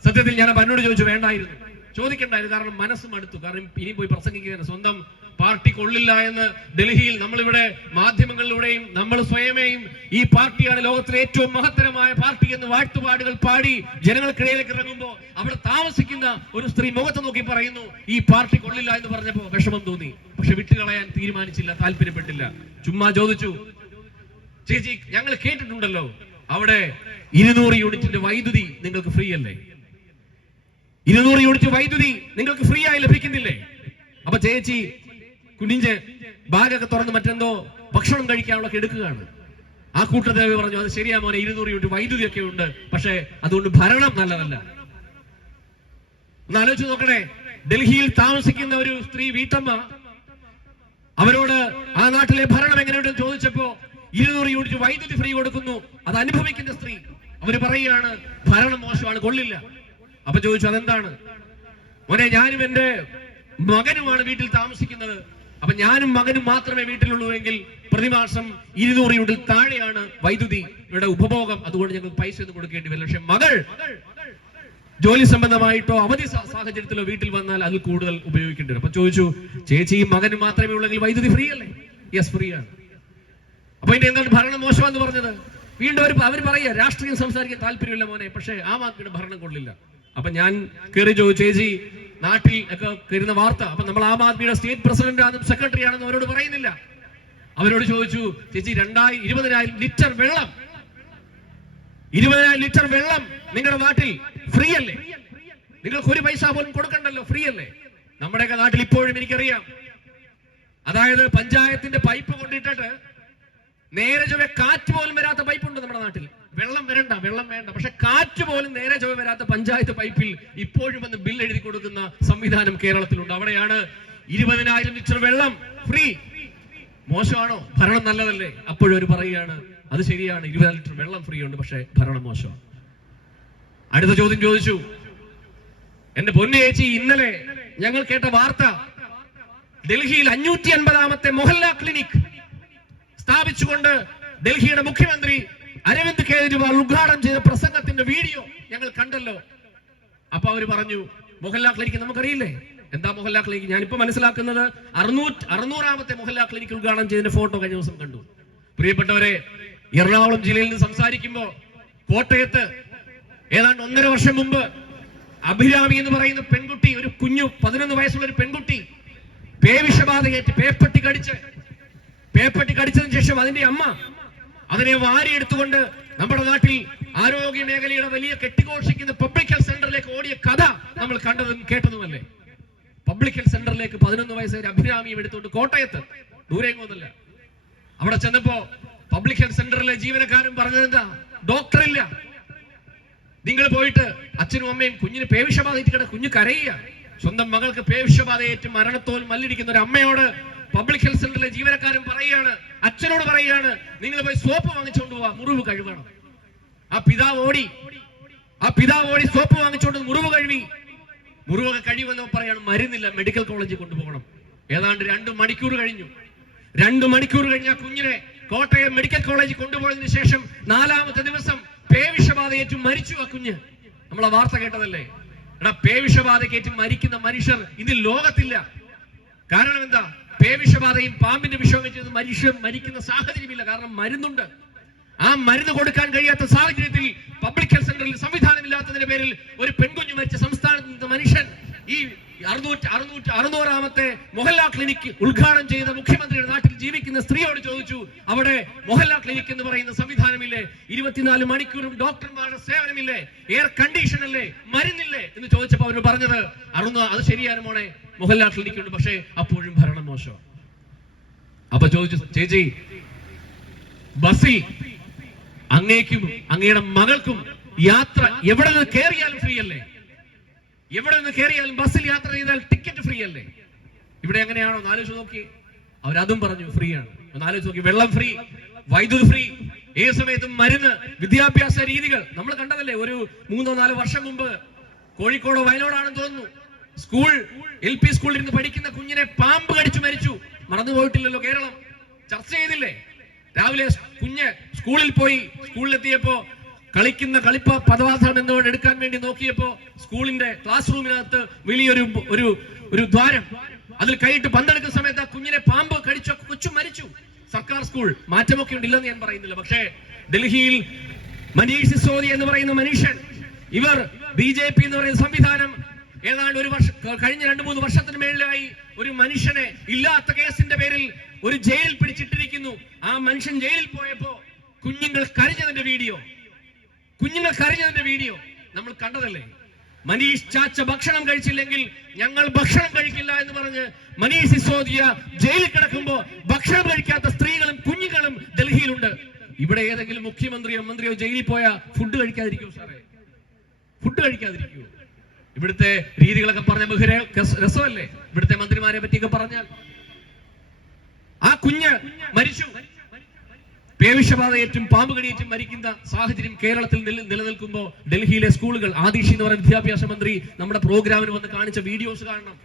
സത്യത്തിൽ ഞാൻ എന്നോട് ചോദിച്ചു, വേണ്ടായിരുന്നു, ചോദിക്കണ്ടായിരുന്നു. കാരണം മനസ്സും അടുത്തു. കാരണം ഇനി പോയി പ്രസംഗിക്കുകയാണ്. സ്വന്തം പാർട്ടി കൊള്ളില്ല എന്ന് ഡൽഹിയിൽ നമ്മളിവിടെ മാധ്യമങ്ങളിലൂടെയും നമ്മൾ സ്വയമേയും ഈ പാർട്ടിയാണ് ലോകത്തിലെ ഏറ്റവും മഹത്തരമായ പാർട്ടി എന്ന് വാഴ്ത്തുപാടുകൾ പാടി ജനങ്ങൾക്കിടയിലേക്ക് ഇറങ്ങുമ്പോൾ അവിടെ താമസിക്കുന്ന ഒരു സ്ത്രീ മുഖത്ത് നോക്കി പറയുന്നു ഈ പാർട്ടി കൊള്ളില്ല എന്ന് പറഞ്ഞപ്പോൾ വിഷമം തോന്നി. പക്ഷെ വിട്ടുകളയാൻ തീരുമാനിച്ചില്ല, താല്പര്യപ്പെട്ടില്ല. ചുമ്മാ ചോദിച്ചു, ചേച്ചി ഞങ്ങൾ കേട്ടിട്ടുണ്ടല്ലോ അവിടെ 200 യൂണിറ്റിന്റെ വൈദ്യുതി നിങ്ങൾക്ക് ഫ്രീ അല്ലേ? 200 യൂണിറ്റ് വൈദ്യുതി നിങ്ങൾക്ക് ഫ്രീ ആയി ലഭിക്കുന്നില്ലേ? അപ്പൊ ചേച്ചി കുനിഞ്ച് ബാഗൊക്കെ തുറന്ന് മറ്റെന്തോ ഭക്ഷണം കഴിക്കാനുള്ള എടുക്കുകയാണ്. ആ കൂട്ടദേവി പറഞ്ഞു, അത് ശരിയാ മോനെ, 200 യൂണിറ്റ് വൈദ്യുതി ഒക്കെ ഉണ്ട്, പക്ഷെ അതുകൊണ്ട് ഭരണം നല്ലതല്ല. ഒന്ന് ആലോചിച്ച് നോക്കണേ, ഡൽഹിയിൽ താമസിക്കുന്ന ഒരു സ്ത്രീ വീട്ടമ്മ അവരോട് ആ നാട്ടിലെ ഭരണം എങ്ങനെയുണ്ടെന്ന് ചോദിച്ചപ്പോ 200 യൂണിറ്റ് വൈദ്യുതി ഫ്രീ കൊടുക്കുന്നു. അത് അനുഭവിക്കുന്ന സ്ത്രീ അവര് പറയുകയാണ് ഭരണം മോശമാണ്, കൊള്ളില്ല. അപ്പൊ ചോദിച്ചു, അതെന്താണ്? മോനെ, ഞാനും എന്റെ മകനുമാണ് വീട്ടിൽ താമസിക്കുന്നത്. അപ്പൊ ഞാനും മകനും മാത്രമേ വീട്ടിലുള്ളൂ എങ്കിൽ പ്രതിമാസം 200 യൂണിറ്റിൽ താഴെയാണ് വൈദ്യുതിയുടെ ഉപഭോഗം. അതുകൊണ്ട് ഞങ്ങൾക്ക് പൈസ ഒന്നും കൊടുക്കേണ്ടി വരില്ല. പക്ഷെ മകൾ ജോലി സംബന്ധമായിട്ടോ അവധി സാഹചര്യത്തിലോ വീട്ടിൽ വന്നാൽ അതിൽ കൂടുതൽ ഉപയോഗിക്കേണ്ടി വരും. അപ്പൊ ചോദിച്ചു, ചേച്ചി മകന് മാത്രമേ ഉള്ളെങ്കിൽ വൈദ്യുതി ഫ്രീ അല്ലേ? യെസ്, ഫ്രീ ആണ്. അപ്പൊ ഇതിന്റെ എന്താണ് ഭരണം മോശമാണെന്ന് പറഞ്ഞത്? വീണ്ടും അവർ പറയുക രാഷ്ട്രീയം സംസാരിക്കാൻ താല്പര്യമില്ല മോനെ, പക്ഷേ ആം ആദ്മിയുടെ ഭരണം കൊള്ളില്ല. അപ്പൊ ഞാൻ കയറി ചോദിച്ചു, ചേച്ചി നാട്ടിൽ ഒക്കെ കയറുന്ന വാർത്ത, അപ്പൊ നമ്മൾ ആം ആദ്മിയുടെ സ്റ്റേറ്റ് പ്രസിഡന്റ് ആണെന്നും സെക്രട്ടറി ആണെന്നും അവരോട് പറയുന്നില്ല. അവരോട് ചോദിച്ചു, ചേച്ചി 20,000 ലിറ്റർ വെള്ളം, 20,000 ലിറ്റർ വെള്ളം നിങ്ങളുടെ നാട്ടിൽ ഫ്രീ അല്ലേ? നിങ്ങൾക്ക് ഒരു പൈസ പോലും കൊടുക്കണ്ടല്ലോ, ഫ്രീ അല്ലേ? നമ്മുടെയൊക്കെ നാട്ടിൽ ഇപ്പോഴും എനിക്കറിയാം, അതായത് പഞ്ചായത്തിന്റെ പൈപ്പ് കൊണ്ടിട്ടിട്ട് നേരെ ചൊവ്വെ കാറ്റ് പോലും വരാത്ത പൈപ്പുണ്ട് നമ്മുടെ നാട്ടിൽ. വെള്ളം വരണ്ട, വെള്ളം വേണ്ട, പക്ഷെ കാറ്റ് പോലും നേരെ ചൊവ്വെ വരാത്ത പഞ്ചായത്ത് പൈപ്പിൽ ഇപ്പോഴും വന്ന് ബിൽ എഴുതി കൊടുക്കുന്ന സംവിധാനം കേരളത്തിലുണ്ട്. അവിടെയാണ് 20,000 ലിറ്റർ വെള്ളം ഫ്രീ. മോശമാണോ? ഭരണം നല്ലതല്ലേ? അപ്പോഴും അവർ പറയുകയാണ് അത് ശരിയാണ്, 20,000 ലിറ്റർ വെള്ളം ഫ്രീ ഉണ്ട്, പക്ഷെ ഭരണം മോശമാണ്. അടുത്ത ചോദ്യം ചോദിച്ചു, എന്റെ പൊന്നു ചേച്ചി, ഇന്നലെ ഞങ്ങൾ കേട്ട വാർത്ത, ഡൽഹിയിൽ 550ാമത്തെ മൊഹല്ല ക്ലിനിക് സ്ഥാപിച്ചുകൊണ്ട് ഡൽഹിയുടെ മുഖ്യമന്ത്രി അരവിന്ദ് കെജ്രിവാൾ ഉദ്ഘാടനം ചെയ്ത പ്രസംഗത്തിന്റെ വീഡിയോ ഞങ്ങൾ കണ്ടല്ലോ. അപ്പൊ അവര് പറഞ്ഞു, മൊഹല്ല ക്ലിനിക് നമുക്കറിയില്ലേ? എന്താ മൊഹല്ല ക്ലിനിക്? ഞാനിപ്പോ മനസ്സിലാക്കുന്നത് 600ാമത്തെ മൊഹല്ല ക്ലിനിക് ഉദ്ഘാടനം ചെയ്തതിന്റെ ഫോട്ടോ കഴിഞ്ഞ ദിവസം കണ്ടു. പ്രിയപ്പെട്ടവരെ, എറണാകുളം ജില്ലയിൽ നിന്ന് സംസാരിക്കുമ്പോ കോട്ടയത്ത് ഏതാണ്ട് 1.5 വർഷം മുമ്പ് അഭിരാമി എന്ന് പറയുന്ന പെൺകുട്ടി, ഒരു കുഞ്ഞു 11 വയസ്സുള്ള ഒരു പെൺകുട്ടി പേവിഷബാധയേറ്റ് പേപ്പട്ടി കടിച്ചതിന് ശേഷം അതിന്റെ അമ്മ അതിനെ വാരിയെടുത്തുകൊണ്ട് നമ്മുടെ നാട്ടിൽ ആരോഗ്യ മേഖലയുടെ വലിയ കെട്ടിഘോഷിക്കുന്ന പബ്ലിക് ഹെൽത്ത് സെന്ററിലേക്ക് ഓടിയ കഥ നമ്മൾ കണ്ടതും കേട്ടതുമല്ലേ? പബ്ലിക് ഹെൽത്ത് സെന്ററിലേക്ക് 11 വയസ്സുകാരി അഭിരാമിയും എടുത്തുകൊണ്ട് കോട്ടയത്ത്, ദൂരെങ്ങൊന്നല്ല, അവിടെ ചെന്നപ്പോ പബ്ലിക് ഹെൽത്ത് സെന്ററിലെ ജീവനക്കാരൻ പറഞ്ഞത് എന്താ? ഡോക്ടർ ഇല്ല, നിങ്ങൾ പോയിട്ട് അച്ഛനും അമ്മയും കുഞ്ഞിന് പേവിഷബാധയേറ്റ് കുഞ്ഞു കരയുക. സ്വന്തം മകൾക്ക് പേവിഷബാധയേറ്റ് മരണത്തോൽ മല്ലിരിക്കുന്ന ഒരു അമ്മയോട് പബ്ലിക് ഹെൽത്ത് സെന്ററിലെ ജീവനക്കാരൻ പറയുകയാണ്, അച്ഛനോട് പറയുകയാണ്, നിങ്ങൾ പോയി സോപ്പ് വാങ്ങിച്ചുകൊണ്ട് പോവാ, മുറിവ് കഴുകണം. ആ പിതാവ് ഓടി സോപ്പ് വാങ്ങിച്ചുകൊണ്ട് മുറിവ് കഴുകി. മുറിവൊക്കെ കഴിയുമെന്ന് പറയാണ്, മരുന്നില്ല, മെഡിക്കൽ കോളേജിൽ കൊണ്ടുപോകണം. ഏതാണ്ട് 2 മണിക്കൂർ കഴിഞ്ഞു. 2 മണിക്കൂർ കഴിഞ്ഞ കുഞ്ഞിനെ കോട്ടയം മെഡിക്കൽ കോളേജിൽ കൊണ്ടുപോയതിനു ശേഷം 4ാമത്തെ ദിവസം പേവിഷബാധയേറ്റ് മരിച്ചു ആ കുഞ്ഞ്. നമ്മളെ വാർത്ത കേട്ടതല്ലേ? എടാ, പേവിഷബാധയേറ്റ് മരിക്കുന്ന മനുഷ്യർ ഇന്ന് ലോകത്തില്ല. കാരണം എന്താ? പേവിഷബാധയും പാമ്പിന്റെ വിഷവും വെച്ച് മനുഷ്യൻ മരിക്കുന്ന സാഹചര്യമില്ല. കാരണം മരുന്നുണ്ട്. ആ മരുന്ന് കൊടുക്കാൻ കഴിയാത്ത സാഹചര്യത്തിൽ പബ്ലിക് ഹെൽത്ത് സെന്ററിൽ സംവിധാനമില്ലാത്തതിന്റെ പേരിൽ ഒരു പെൺകുഞ്ഞു മരിച്ച സംസ്ഥാനത്ത് മനുഷ്യൻ ഈ 600ാമത്തെ മൊഹല്ല ക്ലിനിക് ഉദ്ഘാടനം ചെയ്ത മുഖ്യമന്ത്രിയുടെ നാട്ടിൽ ജീവിക്കുന്ന സ്ത്രീയോട് ചോദിച്ചു, അവിടെ മൊഹല്ല ക്ലിനിക് എന്ന് പറയുന്ന സംവിധാനമില്ലേ? 24 മണിക്കൂറും ഡോക്ടർമാരുടെ സേവനമില്ലേ? എയർ കണ്ടീഷൻ അല്ലേ? മരുന്നില്ലേ? എന്ന് ചോദിച്ചപ്പോൾ അവർ പറഞ്ഞത്, അത് ശരിയാണ് മോനെ, മൊഹല്ല ക്ലിനിക് ഉണ്ട്, പക്ഷേ അപ്പോഴും ഭരണം മോശം. അപ്പൊ ചോദിച്ചു, ചേച്ചി ബസ്സിൽ അങ്ങേക്കും അങ്ങയുടെ മകൾക്കും യാത്ര എവിടെ നിന്ന് കയറിയാലും ഫ്രീ അല്ലേ? എവിടെ നിന്ന് കയറിയാലും ബസ്സിൽ യാത്ര ചെയ്താൽ ഫ്രീ അല്ലേ? ഇവിടെ എങ്ങനെയാണോ? ആലോചിച്ച് നോക്കി. അവരതും പറഞ്ഞു ഫ്രീ ആണ്. ഒന്ന് ആലോചിച്ച് നോക്കി. വെള്ളം ഫ്രീ, വൈദ്യുതി ഫ്രീ, ഏത് സമയത്തും മരുന്ന്, വിദ്യാഭ്യാസ രീതികൾ നമ്മൾ കണ്ടതല്ലേ. ഒരു 3-4 വർഷം മുമ്പ് കോഴിക്കോടോ വയനാടാണെന്ന് തോന്നുന്നു, സ്കൂൾ LP സ്കൂളിൽ ഇരുന്ന് പഠിക്കുന്ന കുഞ്ഞിനെ പാമ്പ് കടിച്ചു മരിച്ചു. മറന്നുപോയിട്ടില്ലല്ലോ കേരളം? ചർച്ച ചെയ്തില്ലേ? രാവിലെ കുഞ്ഞ് സ്കൂളിൽ പോയി, സ്കൂളിലെത്തിയപ്പോ കളിക്കുന്ന പദവാസനം എന്തുകൊണ്ട് എടുക്കാൻ വേണ്ടി നോക്കിയപ്പോ സ്കൂളിന്റെ ക്ലാസ് റൂമിനകത്ത് വലിയൊരു ദ്വാരം, അതിൽ കൈയിട്ട് പന്തെടുക്കുന്ന സമയത്ത് ആ കുഞ്ഞിനെ പാമ്പ് കടിച്ച കൊച്ചു മരിച്ചു. സർക്കാർ സ്കൂൾ. മാറ്റമൊക്കെ ഉണ്ടില്ലെന്ന് ഞാൻ പറയുന്നില്ല. പക്ഷേ ഡൽഹിയിൽ മനീഷ് സിസോദിയ എന്ന് പറയുന്ന മനുഷ്യൻ, ഇവർ BJP എന്ന് പറയുന്ന സംവിധാനം ഏതാണ്ട് ഒരു വർഷം കഴിഞ്ഞ 2-3 വർഷത്തിന് മേളിലായി ഒരു മനുഷ്യനെ ഇല്ലാത്ത കേസിന്റെ പേരിൽ ഒരു ജയിലിൽ പിടിച്ചിട്ടിരിക്കുന്നു. ആ മനുഷ്യൻ ജയിലിൽ പോയപ്പോ കുഞ്ഞുങ്ങൾ കരഞ്ഞതിന്റെ വീഡിയോ നമ്മൾ കണ്ടതല്ലേ? മനീഷ് ചാച്ച ഭക്ഷണം കഴിച്ചില്ലെങ്കിൽ ഞങ്ങൾ ഭക്ഷണം കഴിക്കില്ല എന്ന് പറഞ്ഞ് മനീഷ് സിസോദിയ ജയിലിൽ കിടക്കുമ്പോ ഭക്ഷണം കഴിക്കാത്ത സ്ത്രീകളും കുഞ്ഞുങ്ങളും ഡൽഹിയിലുണ്ട്. ഇവിടെ ഏതെങ്കിലും മുഖ്യമന്ത്രിയോ മന്ത്രിയോ ജയിലിൽ പോയാ ഫുഡ് കഴിക്കാതിരിക്കൂ സാറേ? ഫുഡ് കഴിക്കാതിരിക്കൂ? ഇവിടുത്തെ രീതികളൊക്കെ പറഞ്ഞ രസമല്ലേ? ഇവിടുത്തെ മന്ത്രിമാരെ പറ്റിയൊക്കെ പറഞ്ഞാൽ ആ കുഞ്ഞ് മരിച്ചു. പേവിഷബാധയേറ്റും പാമ്പ് കടിയേറ്റും മരിക്കുന്ന സാഹചര്യം കേരളത്തിൽ നിലനിൽക്കുമ്പോൾ ഡൽഹിയിലെ സ്കൂളുകൾ, ആദിഷി എന്ന് പറയുന്ന വിദ്യാഭ്യാസ മന്ത്രി നമ്മുടെ പ്രോഗ്രാമിന് വന്ന് കാണിച്ച വീഡിയോസ് കാണണം.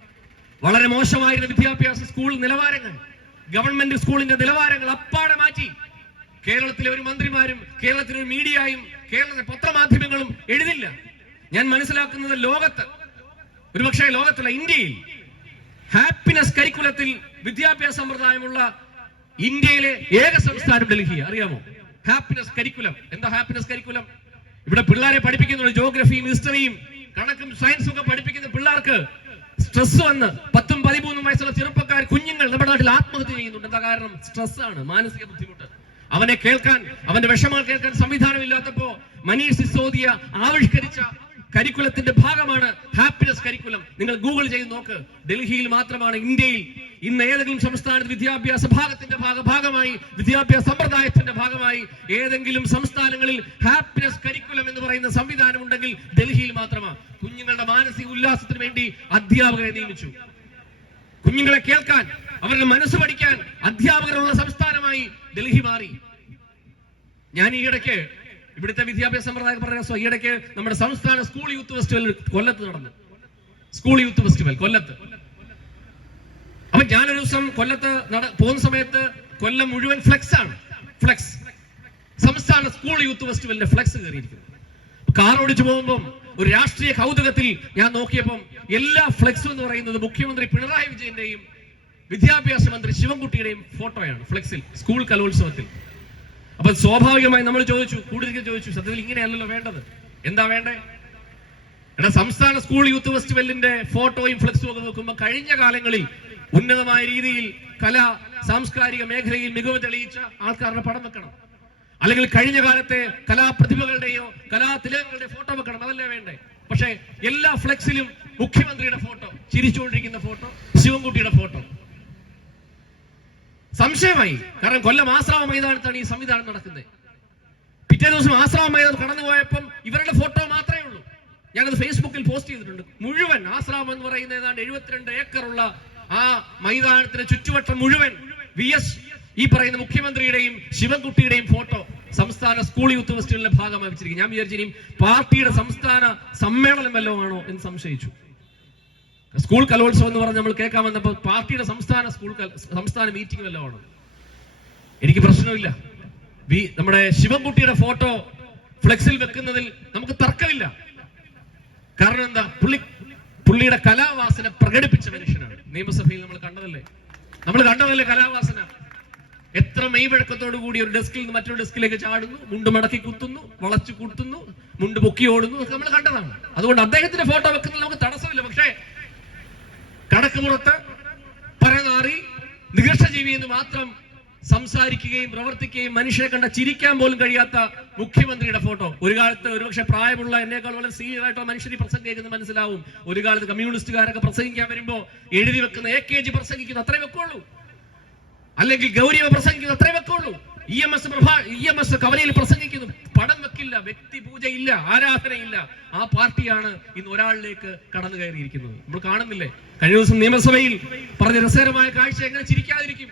വളരെ മോശമായിരുന്ന വിദ്യാഭ്യാസ സ്കൂൾ നിലവാരങ്ങൾ, ഗവൺമെന്റ് സ്കൂളിന്റെ നിലവാരങ്ങൾ അപ്പാടെ മാറ്റി. കേരളത്തിലെ ഒരു മന്ത്രിമാരും കേരളത്തിലെ ഒരു മീഡിയയും കേരളത്തിലെ പത്രമാധ്യമങ്ങളും എഴുതില്ല. ഞാൻ മനസ്സിലാക്കുന്നത് ഒരുപക്ഷെ ലോകത്തിലെ ഇന്ത്യയിൽ ഹാപ്പിനെസ് കരിക്കുലത്തിൽ വിദ്യാഭ്യാസ സമ്പ്രദായമുള്ള ഇന്ത്യയിലെ ഏക സംസ്ഥാനം ഡൽഹി. അറിയാമോ ഹാപ്പിനെസ് കരിക്കുലം? എന്താ ഹാപ്പിനെസ് കരിക്കുലം? ഇവിടെ പിള്ളേരെ പഠിപ്പിക്കുന്ന ജോഗ്രഫിയും ഹിസ്റ്ററിയും കണക്കും സയൻസും ഒക്കെ പഠിപ്പിക്കുന്ന പിള്ളേർക്ക് സ്ട്രെസ് വന്ന് 10-13 വയസ്സുള്ള ചെറുപ്പക്കാർ കുഞ്ഞുങ്ങൾ നമ്മുടെ നാട്ടിൽ ആത്മഹത്യ ചെയ്യുന്നുണ്ട്. എന്താ കാരണം? സ്ട്രെസ് ആണ്, മാനസിക ബുദ്ധിമുട്ട്. അവനെ കേൾക്കാൻ, അവന്റെ വിഷമങ്ങൾ കേൾക്കാൻ സംവിധാനം ഇല്ലാത്തപ്പോ മനീഷ് സിസോദിയ ആവിഷ്കരിച്ച കരിക്കുലത്തിന്റെ ഭാഗമാണ് ഹാപ്പിനെസ് കരിക്കുലം. നിങ്ങൾ ഗൂഗിൾ ചെയ്ത് നോക്ക്. ഡൽഹിയിൽ മാത്രമാണ് ഇന്ത്യയിൽ ഇന്ന് ഏതെങ്കിലും സംസ്ഥാനത്ത് വിദ്യാഭ്യാസ ഭാഗമായി വിദ്യാഭ്യാസ സമ്പ്രദായത്തിന്റെ ഭാഗമായി ഏതെങ്കിലും സംസ്ഥാനങ്ങളിൽ ഹാപ്പിനെസ് കരിക്കുലം എന്ന് പറയുന്ന സംവിധാനം ഉണ്ടെങ്കിൽ ഡൽഹിയിൽ മാത്രമാണ്. കുഞ്ഞുങ്ങളുടെ മാനസിക ഉല്ലാസത്തിന് വേണ്ടി അധ്യാപകരെ നിയമിച്ചു. കുഞ്ഞുങ്ങളെ കേൾക്കാൻ, അവരുടെ മനസ്സ് പഠിക്കാൻ അധ്യാപകരുള്ള സംസ്ഥാനമായി ഡൽഹി മാറി. ഞാൻ ഈയിടയ്ക്ക് ഇവിടുത്തെ വിദ്യാഭ്യാസ സമ്പ്രദായം പറഞ്ഞ ഈയിടയ്ക്ക് നമ്മുടെ സംസ്ഥാന സ്കൂൾ യൂത്ത് ഫെസ്റ്റിവൽ കൊല്ലത്ത് നടന്നു. സ്കൂൾ യൂത്ത് ഫെസ്റ്റിവൽ കൊല്ലത്ത്. അപ്പൊ ഞാനൊരു ദിവസം കൊല്ലത്ത് പോകുന്ന സമയത്ത് കൊല്ലം മുഴുവൻ ഫ്ലെക്സ് സംസ്ഥാന സ്കൂൾ യൂത്ത് ഫെസ്റ്റിവലിന്റെ ഫ്ലെക്സ് കയറിയിരിക്കുന്നു. കാർ ഓടിച്ചു പോകുമ്പോൾ ഒരു രാഷ്ട്രീയ കൗതുകത്തിൽ ഞാൻ നോക്കിയപ്പം എല്ലാ ഫ്ലെക്സും എന്ന് പറയുന്നത് മുഖ്യമന്ത്രി പിണറായി വിജയന്റെയും വിദ്യാഭ്യാസ മന്ത്രി ശിവൻകുട്ടിയുടെയും ഫോട്ടോയാണ് ഫ്ലെക്സിൽ, സ്കൂൾ കലോത്സവത്തിൽ. അപ്പൊ സ്വാഭാവികമായി നമ്മൾ കൂടുതൽ ചോദിച്ചു സത്യത്തിൽ ഇങ്ങനെയല്ലല്ലോ വേണ്ടത്. എന്താ വേണ്ടേ? സംസ്ഥാന സ്കൂൾ യൂത്ത് ഫെസ്റ്റിവലിന്റെ ഫോട്ടോയും ഫ്ലെക്സും ഒക്കെ നോക്കുമ്പോൾ കഴിഞ്ഞ കാലങ്ങളിൽ ഉന്നതമായ രീതിയിൽ സാംസ്കാരിക മേഖലയിൽ മികവ് തെളിയിച്ച ആൾക്കാരുടെ പടം വെക്കണം, അല്ലെങ്കിൽ കഴിഞ്ഞ കാലത്തെ കലാപ്രതിഭകളുടെയോ കലാതിലകങ്ങളുടെ ഫോട്ടോ വെക്കണം. അതല്ലേ വേണ്ടേ? പക്ഷെ എല്ലാ ഫ്ലെക്സിലും മുഖ്യമന്ത്രിയുടെ ഫോട്ടോ, ചിരിച്ചുകൊണ്ടിരിക്കുന്ന ഫോട്ടോ, ശിവൻകുട്ടിയുടെ ഫോട്ടോ. സംശയമായി. കാരണം കൊല്ലം ആശ്രാമ മൈതാനത്താണ് ഈ സംവിധാനം നടക്കുന്നത്. പിറ്റേ ദിവസം ആശ്രാമ മൈതാനം കടന്നുപോയപ്പം ഇവരുടെ ഫോട്ടോ മാത്രമേ ഉള്ളൂ. ഞാനത് ഫേസ്ബുക്കിൽ പോസ്റ്റ് ചെയ്തിട്ടുണ്ട്. മുഴുവൻ ആശ്രാമം എന്ന് പറയുന്ന ഏതാണ്ട് 72 ഏക്കറുള്ള ആ മൈതാനത്തിന് ചുറ്റുവട്ടം മുഴുവൻ ഈ പറയുന്ന മുഖ്യമന്ത്രിയുടെയും ശിവൻകുട്ടിയുടെയും ഫോട്ടോ സംസ്ഥാന സ്കൂൾ യൂത്ത് ഫെസ്റ്റിവലിന്റെ ഭാഗമായി വെച്ചിരിക്കും. ഞാൻ വിചാരിച്ചു ഇനിയും പാർട്ടിയുടെ സംസ്ഥാന സമ്മേളനം വല്ലതും ആണോ എന്ന് സംശയിച്ചു. സ്കൂൾ കലോത്സവം എന്ന് പറഞ്ഞ് നമ്മൾ കേൾക്കാൻ വന്നപ്പോൾ പാർട്ടിയുടെ സംസ്ഥാന മീറ്റിംഗ് വല്ലതും ആണ്. എനിക്ക് പ്രശ്നമില്ല. നമ്മുടെ ശിവൻകുട്ടിയുടെ ഫോട്ടോ ഫ്ലെക്സിൽ വെക്കുന്നതിൽ നമുക്ക് തർക്കമില്ല. കാരണം എന്താ? പുള്ളിയുടെ കലാവാസന പ്രകടിപ്പിച്ച മനുഷ്യനാണ്. നിയമസഭയിൽ നമ്മൾ കണ്ടതല്ലേ കലാവാസന. എത്ര മെയ്വഴക്കത്തോടു കൂടി ഒരു ഡെസ്കിൽ നിന്ന് മറ്റൊരു ഡെസ്കിലേക്ക് ചാടുന്നു, മുണ്ട് മടക്കി കുത്തുന്നു, വളച്ചു കുത്തുന്നു, മുണ്ട് പൊക്കി ഓടുന്നു, നമ്മൾ കണ്ടതാണ്. അതുകൊണ്ട് അദ്ദേഹത്തിന്റെ ഫോട്ടോ വെക്കുന്നതിൽ നമുക്ക് തടസ്സമില്ല. പക്ഷേ കടക്കുപുറത്ത് പരനാറി നികർഷജീവി എന്ന് മാത്രം സംസാരിക്കുകയും പ്രവർത്തിക്കുകയും മനുഷ്യരെ കണ്ട ചിരിക്കാൻ പോലും കഴിയാത്ത മുഖ്യമന്ത്രിയുടെ ഫോട്ടോ. ഒരു കാലത്ത് ഒരുപക്ഷെ പ്രായമുള്ള എന്നേക്കാൾ വളരെ സീനിയർ ആയിട്ടുള്ള മനുഷ്യർ പ്രസംഗിക്കുന്നത് മനസ്സിലാവും. ഒരു കാലത്ത് കമ്മ്യൂണിസ്റ്റുകാരൊക്കെ പ്രസംഗിക്കാൻ വരുമ്പോ എഴുതി വെക്കുന്ന AKG പ്രസംഗിക്കുന്ന അത്രേ വെക്കുള്ളൂ, അല്ലെങ്കിൽ ഗൗരിയമ്മ പ്രസംഗിക്കുന്ന അത്രേ വെക്കുള്ളൂ. EMS കവലയിൽ പ്രസംഗിക്കുന്നു, പടം വെക്കില്ല, വ്യക്തി പൂജയില്ല, ആരാധനയില്ല. ആ പാർട്ടിയാണ് ഇന്ന് ഒരാളിലേക്ക് കടന്നു കയറിയിരിക്കുന്നത്. നമ്മൾ കാണുന്നില്ലേ, കഴിഞ്ഞ ദിവസം നിയമസഭയിൽ പറഞ്ഞ രസകരമായ കാഴ്ച. എങ്ങനെ ചിരിക്കാതിരിക്കും?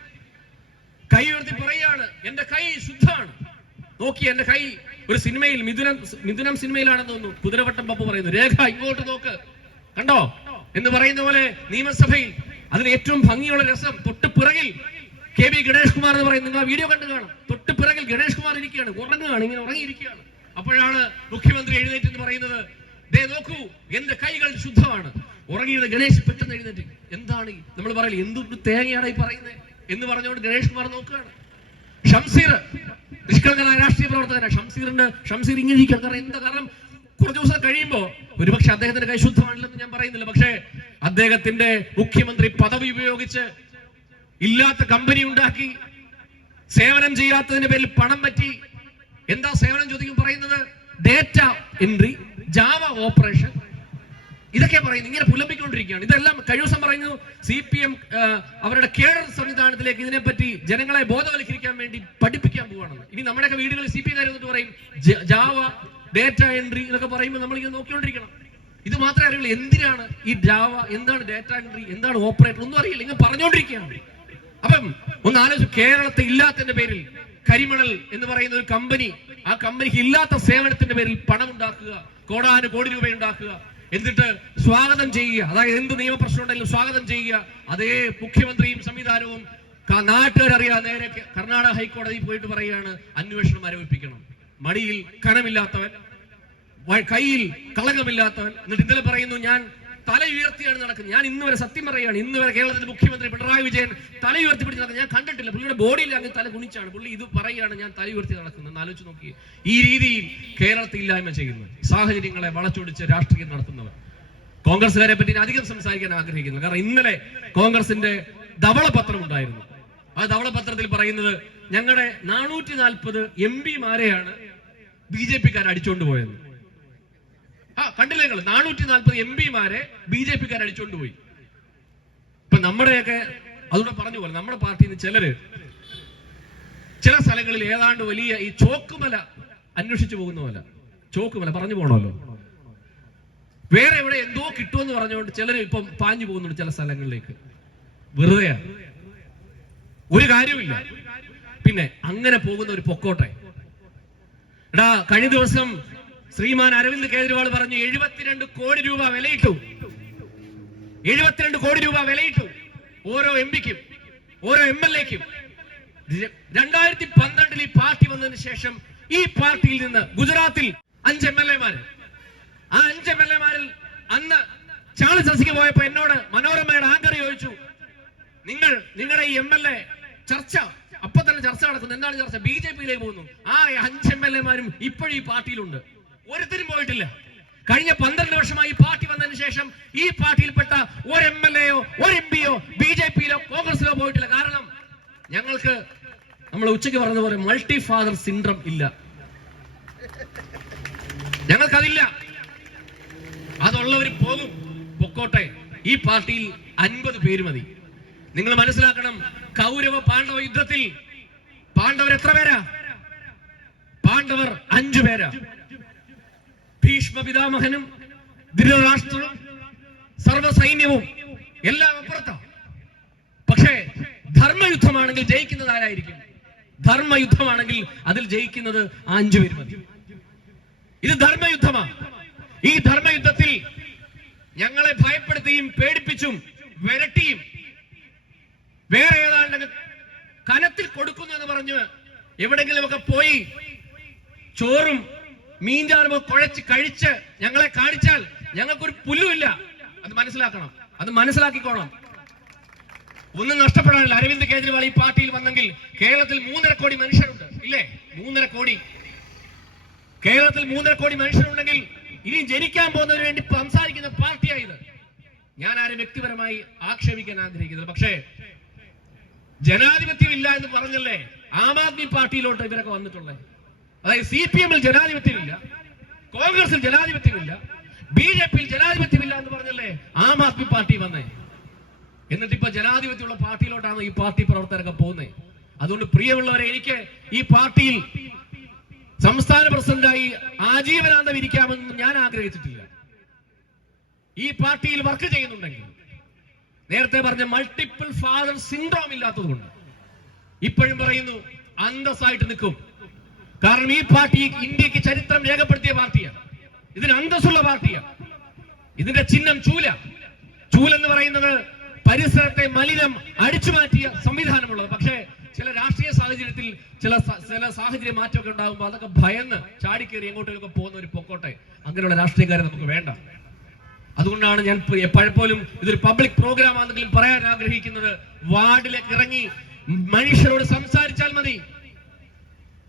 കൈ ഉയർത്തി പറയാണ്, എന്റെ കൈ ശുദ്ധമാണ്. നോക്കി, എന്റെ കൈ ഒരു സിനിമയിൽ, മിഥുനം സിനിമയിലാണെന്ന് തോന്നുന്നു, കുതിരവട്ടം പപ്പു പറയുന്നു, രേഖ ഇങ്ങോട്ട് നോക്ക്, കണ്ടോ എന്ന് പറയുന്ന പോലെ നിയമസഭയിൽ. അതിന് ഏറ്റവും ഭംഗിയുള്ള രസം, തൊട്ട് പിറകിൽ KB ഗണേഷ് കുമാർ എന്ന് പറയുന്നത്, നിങ്ങൾ വീഡിയോ കണ്ടു കാണും. തൊട്ട് പിറകിൽ ഗണേഷ് കുമാർ ഇരിക്കുകയാണ്, ഉറങ്ങുകയാണ്, ഇങ്ങനെ ഉറങ്ങിയിരിക്കുകയാണ്. അപ്പോഴാണ് മുഖ്യമന്ത്രി എഴുന്നേറ്റ് എന്ന് പറയുന്നത്, ദേ നോക്കൂ, എന്റെ കൈകൾ ശുദ്ധമാണ്. ഉറങ്ങിയത് ഗണേഷ് പെട്ടെന്ന് എഴുന്നേറ്റ്, എന്താണ് നമ്മൾ പറയില്ല, എന്തൊരു തേങ്ങയാണ് ഈ പറയുന്നത് എന്ന് പറഞ്ഞുകൊണ്ട് ഗണേഷ് കുമാർ നോക്കുകയാണ്. ഷംസീർ നിഷ്കളങ്കനായ രാഷ്ട്രീയ പ്രവർത്തകനാണ്. ഷംസീർ ഇങ്ങനെ ഇരിക്കണം. കാരണം എന്താ കാരണം, കുറച്ച് ദിവസം കഴിയുമ്പോ ഒരുപക്ഷെ അദ്ദേഹത്തിന്റെ കൈ ശുദ്ധമാണില്ലെന്ന് ഞാൻ പറയുന്നില്ല, പക്ഷേ അദ്ദേഹത്തിന്റെ മുഖ്യമന്ത്രി പദവി ഉപയോഗിച്ച് ഇല്ലാത്ത കമ്പനി ഉണ്ടാക്കി, സേവനം ചെയ്യാത്തതിന്റെ പേരിൽ പണം പറ്റി. എന്താ സേവനം ചോദിക്കും പറയുന്നത്, ഡേറ്റ എൻട്രി, ജാവ ഓപ്പറേഷൻ, ഇതൊക്കെ പറയുന്നു. ഇങ്ങനെ പുലമ്പിക്കൊണ്ടിരിക്കുകയാണ്. ഇതെല്ലാം കഴിഞ്ഞ ദിവസം പറയുന്നു, CPM അവരുടെ കേഡർ സംവിധാനത്തിലേക്ക് ഇതിനെപ്പറ്റി ജനങ്ങളെ ബോധവൽക്കരിക്കാൻ വേണ്ടി പഠിപ്പിക്കാൻ പോവാണെന്ന്. ഇനി നമ്മുടെയൊക്കെ വീടുകളിൽ CPM എന്നിട്ട് പറയും ജാവ, ഡേറ്റ എൻട്രി എന്നൊക്കെ പറയുമ്പോൾ നമ്മൾ ഇങ്ങനെ നോക്കിക്കൊണ്ടിരിക്കണം. ഇത് മാത്രമേ അറിയുള്ളൂ, എന്തിനാണ് ഈ ജാവ, എന്താണ് ഡേറ്റ എൻട്രി, എന്താണ് ഓപ്പറേറ്റർ, ഒന്നും അറിയില്ല, ഇങ്ങനെ പറഞ്ഞുകൊണ്ടിരിക്കുകയാണ്. അപ്പം ഒന്ന് ആലോചിച്ചു, കേരളത്തിൽ ഇല്ലാത്തതിന്റെ പേരിൽ കരിമണൽ എന്ന് പറയുന്ന ഒരു കമ്പനി, ആ കമ്പനിക്ക് ഇല്ലാത്ത സേവനത്തിന്റെ പേരിൽ പണം ഉണ്ടാക്കുക, കോടാനുകോടി രൂപ ഉണ്ടാക്കുക, എന്നിട്ട് സ്വാഗതം ചെയ്യുക. അതായത് എന്ത് നിയമപ്രശ്നം ഉണ്ടെങ്കിലും സ്വാഗതം ചെയ്യുക. അതേ മുഖ്യമന്ത്രിയും സംവിധാനവും നാട്ടുകാരറിയാതെ നേരെ കർണാടക ഹൈക്കോടതിയിൽ പോയിട്ട് പറയുകയാണ്, അന്വേഷണം ആരംഭിക്കണം. മടിയിൽ കനമില്ലാത്തവൻ, കയ്യിൽ കളങ്കമില്ലാത്തവൻ. എന്നിട്ട് ഇന്നലെ പറയുന്നു, ഞാൻ തല ഉയർത്തിയാണ് നടക്കുന്നത്. ഞാൻ ഇന്ന് വരെ സത്യം പറയുകയാണ്, ഇന്ന് വരെ കേരളത്തിന്റെ മുഖ്യമന്ത്രി പിണറായി വിജയൻ തല ഉയർത്തി പിടിച്ച് നടക്കുന്നത് ഞാൻ കണ്ടിട്ടില്ല. പുള്ളിയുടെ ബോഡിയിൽ അങ്ങ് തല കുണിച്ചാണ്. പുള്ളി ഇത് പറയുകയാണ്, ഞാൻ തല ഉയർത്തി നടക്കുന്നത്. ആലോചിച്ച് നോക്കി, ഈ രീതിയിൽ കേരളത്തിൽ ഇല്ലായ്മ ചെയ്യുന്നു, സാഹചര്യങ്ങളെ വളച്ചൊടിച്ച് രാഷ്ട്രീയം നടത്തുന്നവർ. കോൺഗ്രസുകാരെ പറ്റി ഞാൻ അധികം സംസാരിക്കാൻ ആഗ്രഹിക്കുന്നു. കാരണം ഇന്നലെ കോൺഗ്രസിന്റെ ധവളപത്രം ഉണ്ടായിരുന്നു. ആ ധവളപത്രത്തിൽ പറയുന്നത്, ഞങ്ങളുടെ 440 MP-മാരെയാണ് BJP-ക്കാർ അടിച്ചുകൊണ്ട് പോയത്. കണ്ടില്ല നിങ്ങൾ, 440 MP-മാരെ BJP-ക്കാർ അടിച്ചുകൊണ്ട് പോയി. ഇപ്പൊ നമ്മുടെയൊക്കെ അതുകൂടെ പറഞ്ഞു പോലെ, നമ്മുടെ പാർട്ടിയിൽ നിന്ന് ചില സ്ഥലങ്ങളിൽ ഏതാണ്ട് വലിയ ഈ ചോക്കുമല അന്വേഷിച്ചു പോകുന്ന പോലെ, ചോക്കുമല പറഞ്ഞു പോകണമല്ലോ, വേറെ എവിടെ എന്തോ കിട്ടുമെന്ന് പറഞ്ഞുകൊണ്ട് ചിലർ ഇപ്പം പാഞ്ഞു പോകുന്നുണ്ട് ചില സ്ഥലങ്ങളിലേക്ക്. വെറുതെ ഒരു കാര്യമില്ല. പിന്നെ അങ്ങനെ പോകുന്ന ഒരു പൊക്കോട്ടെ. എടാ, കഴിഞ്ഞ ദിവസം ശ്രീമാൻ അരവിന്ദ് കേജ്രിവാൾ പറഞ്ഞു 72 കോടി രൂപ വിലയിട്ടു. 72 കോടി രൂപ വിലയിട്ടു ഓരോ MP-ക്കും, ഓരോ MLA-ക്കും. 2012 ഈ പാർട്ടി വന്നതിന് ശേഷം ഈ പാർട്ടിയിൽ നിന്ന് ഗുജറാത്തിൽ 5 MLA-മാര്, ആ 5 MLA-മാരിൽ അന്ന് ചാളി സസിക്ക് പോയപ്പോ എന്നോട് മനോരമയുടെ ആങ്കർ ചോദിച്ചു, നിങ്ങളുടെ ഈ MLA ചർച്ച, അപ്പൊ തന്നെ ചർച്ച നടക്കുന്നു. എന്താണ് ചർച്ച? BJP-യിലേക്ക് പോകുന്നു. ആ 5 MLA-മാരും ഇപ്പോഴും ഈ പാർട്ടിയിലുണ്ട്, ഒരുത്തരും പോയിട്ടില്ല. കഴിഞ്ഞ 12 വർഷമായി ഈ പാർട്ടി വന്നതിന് ശേഷം ഈ പാർട്ടിയിൽപ്പെട്ട ഒരു MLA-യോ ഒരു MP-യോ BJP-യിലോ കോൺഗ്രസിലോ പോയിട്ടില്ല. കാരണം ഞങ്ങൾക്ക്, നമ്മൾ ഉച്ചയ്ക്ക് പറഞ്ഞ പോലെ, മൾട്ടി ഫാദർ സിൻഡ്രം ഇല്ല, ഞങ്ങൾക്കതില്ല. അതുള്ളവർ പോകും, പൊക്കോട്ടെ. ഈ പാർട്ടിയിൽ 50 പേര് മതി. നിങ്ങൾ മനസ്സിലാക്കണം, കൗരവ പാണ്ഡവ യുദ്ധത്തിൽ പാണ്ഡവർ എത്ര പേരാ? പാണ്ഡവർ 5 പേരാ. ഭീഷ്മ പിതാമഹനും ധൃതരാഷ്ട്രവും സർവ്വസൈന്യവും എല്ലാം അപ്പുറത്താണ്. പക്ഷേ ധർമ്മയുദ്ധമാണെങ്കിൽ ജയിക്കുന്നത് ആരായിരിക്കും? ധർമ്മയുദ്ധമാണെങ്കിൽ അതിൽ ജയിക്കുന്നത് 5 പേര് മതി. ഇത് ധർമ്മയുദ്ധമാണ്. ഈ ധർമ്മയുദ്ധത്തിൽ ഞങ്ങളെ ഭയപ്പെടുത്തിയും പേടിപ്പിച്ചും വിരട്ടിയും വേറെ ഏതാണ്ട് കനത്തിൽ കൊടുക്കുന്നു എന്ന് പറഞ്ഞ് എവിടെങ്കിലുമൊക്കെ പോയി ചോറും മീൻചാറുമോ കുഴച്ച് കഴിച്ച് ഞങ്ങളെ കാണിച്ചാൽ ഞങ്ങൾക്കൊരു പുല്ലുമില്ല. അത് മനസ്സിലാക്കണം, അത് മനസ്സിലാക്കിക്കോണം. ഒന്നും നഷ്ടപ്പെടാനില്ല. അരവിന്ദ് കേജ്രിവാൾ ഈ പാർട്ടിയിൽ വന്നെങ്കിൽ കേരളത്തിൽ 3.5 കോടി മനുഷ്യരുണ്ട്, ഇല്ലേ? 3.5 കോടി. കേരളത്തിൽ 3.5 കോടി മനുഷ്യരുണ്ടെങ്കിൽ ഇനി ജനിക്കാൻ പോകുന്നതിന് വേണ്ടി സംസാരിക്കുന്ന പാർട്ടിയായത്. ഞാൻ ആരും വ്യക്തിപരമായി ആക്ഷേപിക്കാൻ ആഗ്രഹിക്കുന്നില്ല. പക്ഷേ ജനാധിപത്യം ഇല്ല എന്ന് പറഞ്ഞല്ലേ ആം ആദ്മി പാർട്ടിയിലോട്ട് ഇവരൊക്കെ വന്നിട്ടുള്ളത്. അതായത് CPM-ൽ ജനാധിപത്യമില്ല, കോൺഗ്രസിൽ ജനാധിപത്യമില്ല, BJP-യിൽ ജനാധിപത്യമില്ല എന്ന് പറഞ്ഞല്ലേ ആം ആദ്മി പാർട്ടി വന്നേ. എന്നിട്ട് ഇപ്പൊ ജനാധിപത്യമുള്ള പാർട്ടിയിലോട്ടാണ് ഈ പാർട്ടി പ്രവർത്തകരൊക്കെ പോകുന്നത്. അതുകൊണ്ട് പ്രിയമുള്ളവരെ, എനിക്ക് ഈ പാർട്ടിയിൽ സംസ്ഥാന പ്രസിഡന്റായി ആജീവനാന്തം ഇരിക്കാമെന്ന് ഞാൻ ആഗ്രഹിച്ചിട്ടില്ല. ഈ പാർട്ടിയിൽ വർക്ക് ചെയ്യുന്നുണ്ടെങ്കിൽ നേരത്തെ പറഞ്ഞ മൾട്ടിപ്പിൾ ഫാദർ സിൻഡ്രോം ഇല്ലാത്തതുകൊണ്ട് ഇപ്പോഴും പറയുന്നു അന്തസ്സായിട്ട് നിൽക്കും. കാരണം ഈ പാർട്ടി ഇന്ത്യക്ക് ചരിത്രം രേഖപ്പെടുത്തിയ പാർട്ടിയാണ്. ഇതിന് അന്തസ്സുള്ള പാർട്ടിയാണ്. ഇതിന്റെ ചിഹ്നം ചൂല. ചൂലെന്ന് പറയുന്നത് പരിസരത്തെ മലിനം അടിച്ചു മാറ്റിയ സംവിധാനമുള്ളത്. പക്ഷേ ചില രാഷ്ട്രീയ സാഹചര്യത്തിൽ ചില സാഹചര്യ മാറ്റമൊക്കെ ഉണ്ടാകുമ്പോൾ അതൊക്കെ ഭയന്ന് ചാടിക്കേറി എങ്ങോട്ടേക്കൊക്കെ പോകുന്ന ഒരു പൊക്കോട്ടെ. അങ്ങനെയുള്ള രാഷ്ട്രീയക്കാരെ നമുക്ക് വേണ്ട. അതുകൊണ്ടാണ് ഞാൻ പലപ്പോഴും ഇതൊരു പബ്ലിക് പ്രോഗ്രാം ആണെങ്കിലും പറയാൻ ആഗ്രഹിക്കുന്നത്, വാർഡിലേക്ക് ഇറങ്ങി മനുഷ്യരോട് സംസാരിച്ചാൽ മതി.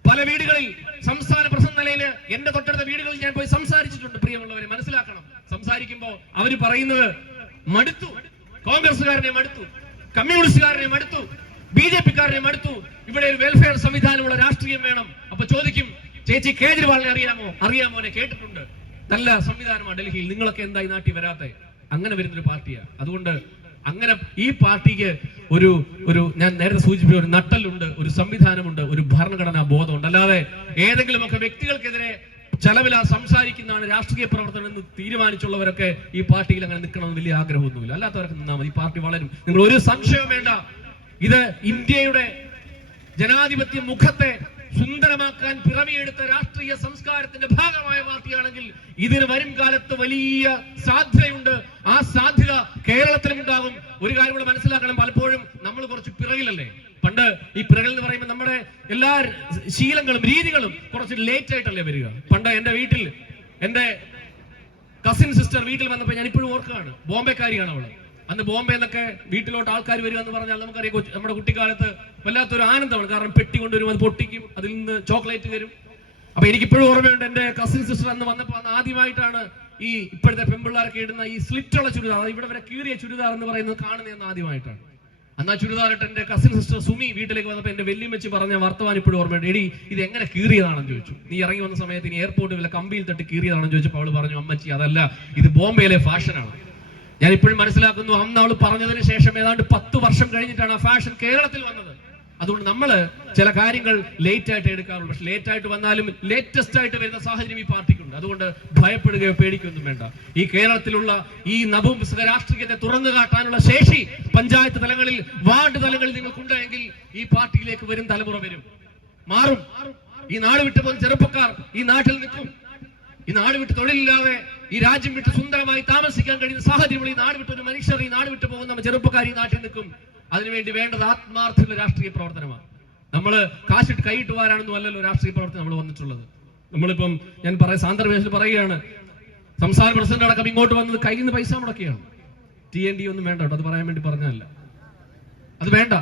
പല വീടുകളിൽ സംസ്ഥാന പ്രസിഡന്റ് നിലയിൽ എന്റെ തൊട്ടടുത്ത വീടുകളിൽ ഞാൻ പോയി സംസാരിച്ചിട്ടുണ്ട്. പ്രിയമുള്ളവരെ, മനസ്സിലാക്കണം. സംസാരിക്കുമ്പോൾ അവര് പറയുന്നത് മടുത്തു, കോൺഗ്രസുകാരനെ മടുത്തു, കമ്മ്യൂണിസ്റ്റുകാരനെ മടുത്തു, BJP-കാരനെ മടുത്തു, ഇവിടെ ഒരു വെൽഫെയർ സംവിധാനമുള്ള രാഷ്ട്രീയം വേണം. അപ്പൊ ചോദിക്കും, ചേച്ചി കേജ്രിവാളിനെ അറിയാമോനെ? കേട്ടിട്ടുണ്ട്, നല്ല സംവിധാനമാണ് ഡൽഹിയിൽ, നിങ്ങളൊക്കെ എന്തായി നാട്ടിൽ വരാത്തെ? അങ്ങനെ വരുന്നൊരു പാർട്ടിയാണ്. അതുകൊണ്ട് അങ്ങനെ ഈ പാർട്ടിക്ക് ഒരു ഞാൻ നേരത്തെ സൂചിപ്പിച്ച ഒരു നട്ടലുണ്ട്, ഒരു സംവിധാനമുണ്ട്, ഒരു ഭരണഘടനാ ബോധമുണ്ട്. അല്ലാതെ ഏതെങ്കിലുമൊക്കെ വ്യക്തികൾക്കെതിരെ ചെലവില സംസാരിക്കുന്നതാണ് രാഷ്ട്രീയ പ്രവർത്തനം എന്ന് തീരുമാനിച്ചുള്ളവരൊക്കെ ഈ പാർട്ടിയിൽ അങ്ങനെ നിൽക്കണമെന്ന് വലിയ ആഗ്രഹമൊന്നുമില്ല. അല്ലാത്തവരൊക്കെ നിന്നാൽ മതി, ഈ പാർട്ടി വളരും. നിങ്ങൾ ഒരു സംശയവും വേണ്ട. ഇത് ഇന്ത്യയുടെ ജനാധിപത്യ മുഖത്തെ സുന്ദരമാക്കാൻ പിറവിയെടുത്ത രാഷ്ട്രീയ സംസ്കാരത്തിന്റെ ഭാഗമായ പാർട്ടിയാണെങ്കിൽ ഇതിന് വരും കാലത്ത് വലിയ സാധ്യതയുണ്ട്. ആ സാധ്യത കേരളത്തിലും ഉണ്ടാകും. ഒരു കാര്യം കൂടെ മനസ്സിലാക്കണം, പലപ്പോഴും നമ്മൾ കുറച്ച് പിറകിലല്ലേ. പണ്ട് ഈ പിറകിൽ എന്ന് പറയുമ്പോൾ നമ്മുടെ എല്ലാ ശീലങ്ങളും രീതികളും കുറച്ച് ലേറ്റ് ആയിട്ടല്ലേ വരിക. പണ്ട് എന്റെ വീട്ടിൽ എന്റെ കസിൻ സിസ്റ്റർ വീട്ടിൽ വന്നപ്പോൾ ഞാൻ ഇപ്പോഴും ഓർക്കുകയാണ്, ബോംബെക്കാരിയാണ് അവള്. അന്ന് ബോംബെ എന്നൊക്കെ വീട്ടിലോട്ട് ആൾക്കാർ വരിക എന്ന് പറഞ്ഞാൽ നമുക്കറിയാം, നമ്മുടെ കുട്ടിക്കാലത്ത് വല്ലാത്തൊരു ആനന്ദമാണ്. കാരണം പെട്ടി കൊണ്ടുവരും, അത് പൊട്ടിക്കും, അതിൽ നിന്ന് ചോക്ലേറ്റ് തരും. അപ്പൊ എനിക്കിപ്പോഴും ഓർമ്മയുണ്ട്, എന്റെ കസിൻ സിസ്റ്റർ അന്ന് വന്നപ്പോൾ അന്ന് ആദ്യമായിട്ടാണ് ഈ ഇപ്പോഴത്തെ പെൺപിള്ളേരൊക്കെ ഇടുന്ന ഈ സ്ലിറ്റുള്ള ചുരിദാർ, ഇവിടെ വരെ കീറിയ ചുരിദാർ എന്ന് പറയുന്നത് കാണുന്നതെന്ന് ആദ്യമായിട്ടാണ്. അന്ന് ആ ചുരിദാറിട്ട് എന്റെ കസിൻ സിസ്റ്റർ സുമി വീട്ടിലേക്ക് വന്നപ്പോൾ എന്റെ വെല്ലുമെച്ച് പറഞ്ഞ വർത്തമാനം ഇപ്പോഴും ഓർമ്മയുണ്ട്. എടി, ഇത് എങ്ങനെ കീറിയതാണെന്ന് ചോദിച്ചു. നീ ഇറങ്ങി വന്ന സമയത്ത് ഇനി എയർപോർട്ടിൽ വല്ല കമ്പിയിൽ തട്ടി കീറിയതാണെന്ന് ചോദിച്ചപ്പോൾ അവള് പറഞ്ഞു, അമ്മച്ചി അതല്ല, ഇത് ബോംബെയിലെ ഫാഷനാണ്. ഞാൻ ഇപ്പോഴും മനസ്സിലാക്കുന്നു, അന്ന് അവള് പറഞ്ഞതിന് ശേഷം ഏതാണ്ട് 10 വർഷം കഴിഞ്ഞിട്ടാണ് ആ ഫാഷൻ കേരളത്തിൽ വന്നത്. അതുകൊണ്ട് നമ്മള് ചില കാര്യങ്ങൾ ലേറ്റ് ആയിട്ട് എടുക്കാറുള്ളൂ. പക്ഷെ ലേറ്റ് ആയിട്ട് വന്നാലും ലേറ്റസ്റ്റ് ആയിട്ട് വരുന്ന സാഹചര്യം ഈ പാർട്ടിക്കുണ്ട്. അതുകൊണ്ട് ഭയപ്പെടുകയോ പേടിക്കുകയൊന്നും വേണ്ട. ഈ കേരളത്തിലുള്ള ഈ നപുംസക രാഷ്ട്രീയത്തെ തുറന്നു കാട്ടാനുള്ള ശേഷി പഞ്ചായത്ത് തലങ്ങളിൽ, വാർഡ് തലങ്ങളിൽ നിങ്ങൾക്കുണ്ടെങ്കിൽ ഈ പാർട്ടിയിലേക്ക് വരും തലമുറ മാറും. ഈ നാട് വിട്ട് പോകുന്ന ചെറുപ്പക്കാർ ഈ നാട്ടിൽ നിൽക്കും. ഈ നാട് വിട്ട് തൊഴിലില്ലാതെ ഈ രാജ്യം വിട്ട് സുന്ദരമായി താമസിക്കാൻ കഴിയുന്ന സാഹചര്യങ്ങൾ ഈ നാട് വിട്ട് ഒരു മനുഷ്യർ ഈ നാട് വിട്ട് പോകുന്ന ചെറുപ്പക്കാർ ഈ നാട്ടിൽ നിൽക്കും. അതിനുവേണ്ടി വേണ്ടത് ആത്മാർത്ഥമുള്ള രാഷ്ട്രീയ പ്രവർത്തനമാണ്. നമ്മള് കാശിട്ട് കൈയിട്ട് വാരാണെന്നും അല്ലല്ലോ രാഷ്ട്രീയ പ്രവർത്തനം നമ്മൾ വന്നിട്ടുള്ളത്. നമ്മളിപ്പം ഞാൻ സാന്ദർഭത്തിൽ പറയുകയാണ്, സംസ്ഥാന പ്രസിഡന്റ് അടക്കം ഇങ്ങോട്ട് വന്നത് കയ്യിൽ നിന്ന് പൈസ മുടക്കിയാണ്. TND ഒന്നും വേണ്ട കേട്ടോ, അത് പറയാൻ വേണ്ടി പറഞ്ഞല്ല. അത് വേണ്ട.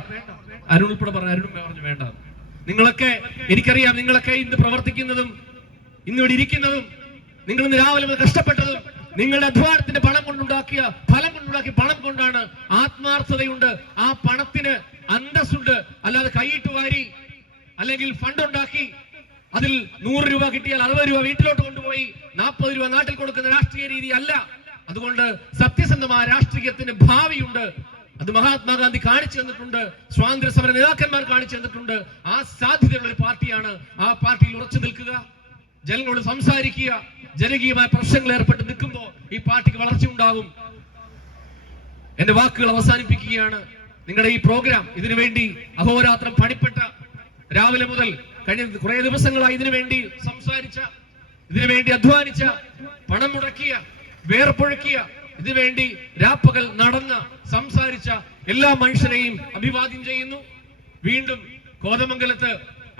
അരുൺ ഉൾപ്പെടെ അരുണും പറഞ്ഞു വേണ്ട. നിങ്ങളൊക്കെ, എനിക്കറിയാം, നിങ്ങളൊക്കെ ഇന്ന് പ്രവർത്തിക്കുന്നതും ഇന്നിവിടെ ഇരിക്കുന്നതും നിങ്ങൾ ഇന്ന് രാവിലെ കഷ്ടപ്പെട്ടതും നിങ്ങളുടെ അധ്വാനത്തിന്റെ ഫലം കൊണ്ടുണ്ടാക്കിയ പണം കൊണ്ടാണ്. ആത്മാർത്ഥതയുണ്ട്, ആ പണത്തിന് അന്തസ്സുണ്ട്. അല്ലാതെ കൈയിട്ട് വാരി അല്ലെങ്കിൽ ഫണ്ട് ഉണ്ടാക്കി അതിൽ 100 രൂപ കിട്ടിയാൽ 60 രൂപ വീട്ടിലോട്ട് കൊണ്ടുപോയി 40 രൂപ നാട്ടിൽ കൊടുക്കുന്ന രാഷ്ട്രീയ രീതി അല്ല. അതുകൊണ്ട് സത്യസന്ധമായ രാഷ്ട്രീയത്തിന് ഭാവിയുണ്ട്. അത് മഹാത്മാഗാന്ധി കാണിച്ചു തന്നിട്ടുണ്ട്, സ്വാതന്ത്ര്യ സമര നേതാക്കന്മാർ കാണിച്ചു തന്നിട്ടുണ്ട്. ആ സാധ്യതയുള്ള ഒരു പാർട്ടിയാണ്. ആ പാർട്ടിയിൽ ഉറച്ചു നിൽക്കുക, ജനങ്ങളോട് സംസാരിക്കുക, ജനകീയമായ പ്രശ്നങ്ങൾ ഏർപ്പെട്ട് നിൽക്കുമ്പോൾ ഈ പാർട്ടിക്ക് വളർച്ച ഉണ്ടാകും. എന്റെ വാക്കുകൾ അവസാനിപ്പിക്കുകയാണ്. നിങ്ങളുടെ ഈ പ്രോഗ്രാം ഇതിനുവേണ്ടി അഹോരാത്രം പണിപ്പെട്ട, രാവിലെ മുതൽ കഴിഞ്ഞ കുറെ ദിവസങ്ങളായി ഇതിനുവേണ്ടി സംസാരിച്ച, ഇതിനുവേണ്ടി അധ്വാനിച്ച, പണം മുടക്കിയ, വേർപ്പൊഴുക്കിയ, ഇതിനുവേണ്ടി രാപ്പകൽ നടന്ന സംസാരിച്ച എല്ലാ മനുഷ്യരെയും അഭിവാദ്യം ചെയ്യുന്നു. വീണ്ടും കോതമംഗലത്ത്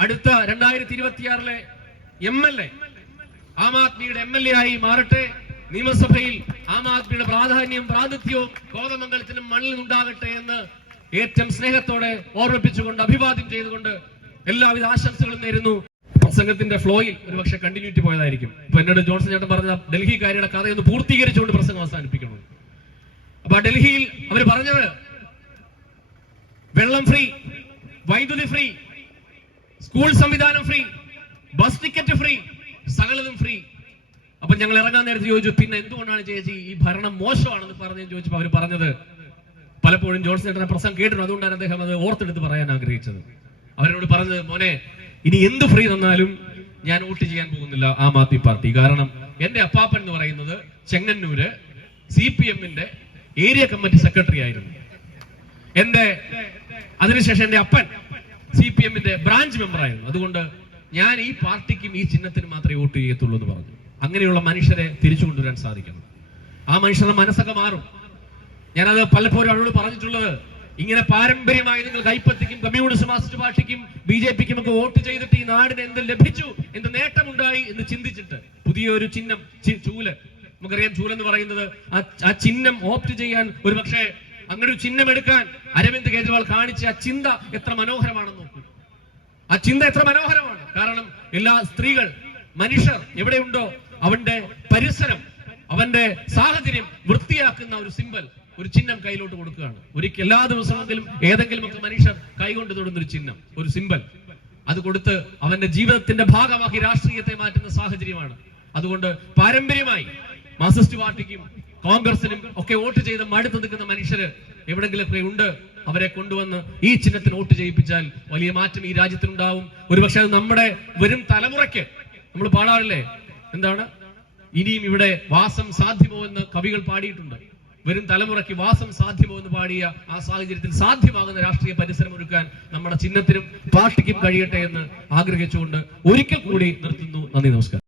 അടുത്ത 2026 MLA ആം ആദ്മിയുടെ MLA ആയി മാറട്ടെ. നിയമസഭയിൽ ആം ആദ്മിയുടെ പ്രാതിനിധ്യവും കോതമംഗലത്തിനും മണ്ണിൽ ഉണ്ടാകട്ടെ എന്ന് ഏറ്റവും സ്നേഹത്തോടെ ഓർമ്മിപ്പിച്ചുകൊണ്ട്, അഭിവാദ്യം ചെയ്തുകൊണ്ട് എല്ലാവിധ ആശംസകളും നേരുന്നു. പ്രസംഗത്തിന്റെ ഫ്ലോയിൽ ഒരുപക്ഷെ കണ്ടിന്യൂറ്റി പോയതായിരിക്കും. ഇപ്പൊ എന്നോട് ജോൺസൺ ചേട്ടൻ പറഞ്ഞ ഡൽഹിക്കാരിയുടെ കഥയൊന്ന് പൂർത്തീകരിച്ചുകൊണ്ട് പ്രസംഗം അവസാനിപ്പിക്കണം. അപ്പൊ ഡൽഹിയിൽ അവർ പറഞ്ഞത് വെള്ളം ഫ്രീ, വൈദ്യുതി ഫ്രീ, സ്കൂൾ സംവിധാനം ഫ്രീ, ബസ് ടിക്കറ്റ് ഫ്രീ, സകലതും ഫ്രീ. അപ്പൊ ഞങ്ങൾ ഇറങ്ങാൻ നേരത്തെ ചോദിച്ചു, പിന്നെ എന്തുകൊണ്ടാണ് ചേച്ചി ഈ ഭരണം മോശമാണെന്ന് പറഞ്ഞു ചോദിച്ചപ്പോൾ അവർ പറഞ്ഞത്, പലപ്പോഴും ജോൺസൺ ചേട്ടന്റെ പ്രസംഗം കേട്ടിട്ടുണ്ട്, അതുകൊണ്ടാണ് അദ്ദേഹം അത് ഓർത്തെടുത്ത് പറയാൻ ആഗ്രഹിച്ചത്. അവരോട് പറഞ്ഞത്, മോനെ ഇനി എന്ത് ഫ്രീ തന്നാലും ഞാൻ വോട്ട് ചെയ്യാൻ പോകുന്നില്ല ആം ആദ്മി പാർട്ടി. കാരണം എന്റെ അപ്പാപ്പൻ എന്ന് പറയുന്നത് ചെങ്ങന്നൂര് CPM-ന്റെ ഏരിയ കമ്മിറ്റി സെക്രട്ടറി ആയിരുന്നു. അതിനുശേഷം എന്റെ അപ്പൻ CPM-ന്റെ ബ്രാഞ്ച് മെമ്പർ ആയിരുന്നു. അതുകൊണ്ട് ഞാൻ ഈ പാർട്ടിക്കും ഈ ചിഹ്നത്തിന് മാത്രമേ വോട്ട് ചെയ്യത്തുള്ളൂ എന്ന് പറഞ്ഞു. അങ്ങനെയുള്ള മനുഷ്യരെ തിരിച്ചു കൊണ്ടുവരാൻ സാധിക്കണം. ആ മനുഷ്യരുടെ മനസ്സൊക്കെ മാറും. ഞാനത് പലപ്പോഴും അവരോട് പറഞ്ഞിട്ടുള്ളത്, ഇങ്ങനെ പാരമ്പര്യമായി നിങ്ങൾ കൈപ്പത്തിക്കും കമ്മ്യൂണിസ്റ്റ് മാർക്സിസ്റ്റ് പാർട്ടിക്കും BJP-ക്കും ഒക്കെ വോട്ട് ചെയ്തിട്ട് ഈ നാടിന് എന്ത് ലഭിച്ചു, എന്ത് നേട്ടമുണ്ടായി എന്ന് ചിന്തിച്ചിട്ട് പുതിയൊരു ചിഹ്നം, ചൂല്, നമുക്കറിയാം ചൂലെന്ന് പറയുന്നത്, ആ ചിഹ്നം ഓപ്റ്റ് ചെയ്യാൻ ഒരു പക്ഷേ അങ്ങനെ ഒരു ചിഹ്നം എടുക്കാൻ അരവിന്ദ് കെജ്രിവാൾ കാണിച്ച ആ ചിന്ത എത്ര മനോഹരമാണെന്ന് നോക്കൂ. ആ ചിന്ത എത്ര മനോഹരമാണ്. കാരണം എല്ലാ സ്ത്രീകൾ, മനുഷ്യർ എവിടെയുണ്ടോ അവന്റെ പരിസരം, അവന്റെ സാഹചര്യം വൃത്തിയാക്കുന്ന ഒരു സിമ്പൽ, ഒരു ചിഹ്നം കയ്യിലോട്ട് കൊടുക്കുകയാണ്. ഒരിക്കൽ എല്ലാ ദിവസമെങ്കിലും ഏതെങ്കിലുമൊക്കെ മനുഷ്യർ കൈകൊണ്ട് തൊടുന്ന ഒരു ചിഹ്നം, ഒരു സിമ്പൽ, അത് കൊടുത്ത് അവന്റെ ജീവിതത്തിന്റെ ഭാഗമാക്കി രാഷ്ട്രീയത്തെ മാറ്റുന്ന സാഹചര്യമാണ്. അതുകൊണ്ട് പാരമ്പര്യമായി മാർക്സിസ്റ്റ് പാർട്ടിക്കും കോൺഗ്രസിനും ഒക്കെ വോട്ട് ചെയ്ത് മടുത്ത് നിൽക്കുന്ന മനുഷ്യര് എവിടെങ്കിലൊക്കെ ഉണ്ട്. അവരെ കൊണ്ടുവന്ന് ഈ ചിഹ്നത്തിന് വോട്ട് ചെയ്യിപ്പിച്ചാൽ വലിയ മാറ്റം ഈ രാജ്യത്തിനുണ്ടാവും. ഒരുപക്ഷെ അത് നമ്മുടെ വരും തലമുറയ്ക്ക്, നമ്മൾ പാടാറില്ലേ, എന്താണ്, ഇനിയും ഇവിടെ വാസം സാധ്യമോ എന്ന് കവികൾ പാടിയിട്ടുണ്ട്. വരും തലമുറയ്ക്ക് വാസം സാധ്യമോ എന്ന് പാടിയ ആ സാഹചര്യത്തിൽ സാധ്യമാകുന്ന രാഷ്ട്രീയ പരിസരം ഒരുക്കാൻ നമ്മുടെ ചിഹ്നത്തിനും പാർട്ടിക്കും കഴിയട്ടെ എന്ന് ആഗ്രഹിച്ചുകൊണ്ട് ഒരിക്കൽ കൂടി നിർത്തുന്നു. നന്ദി, നമസ്കാരം.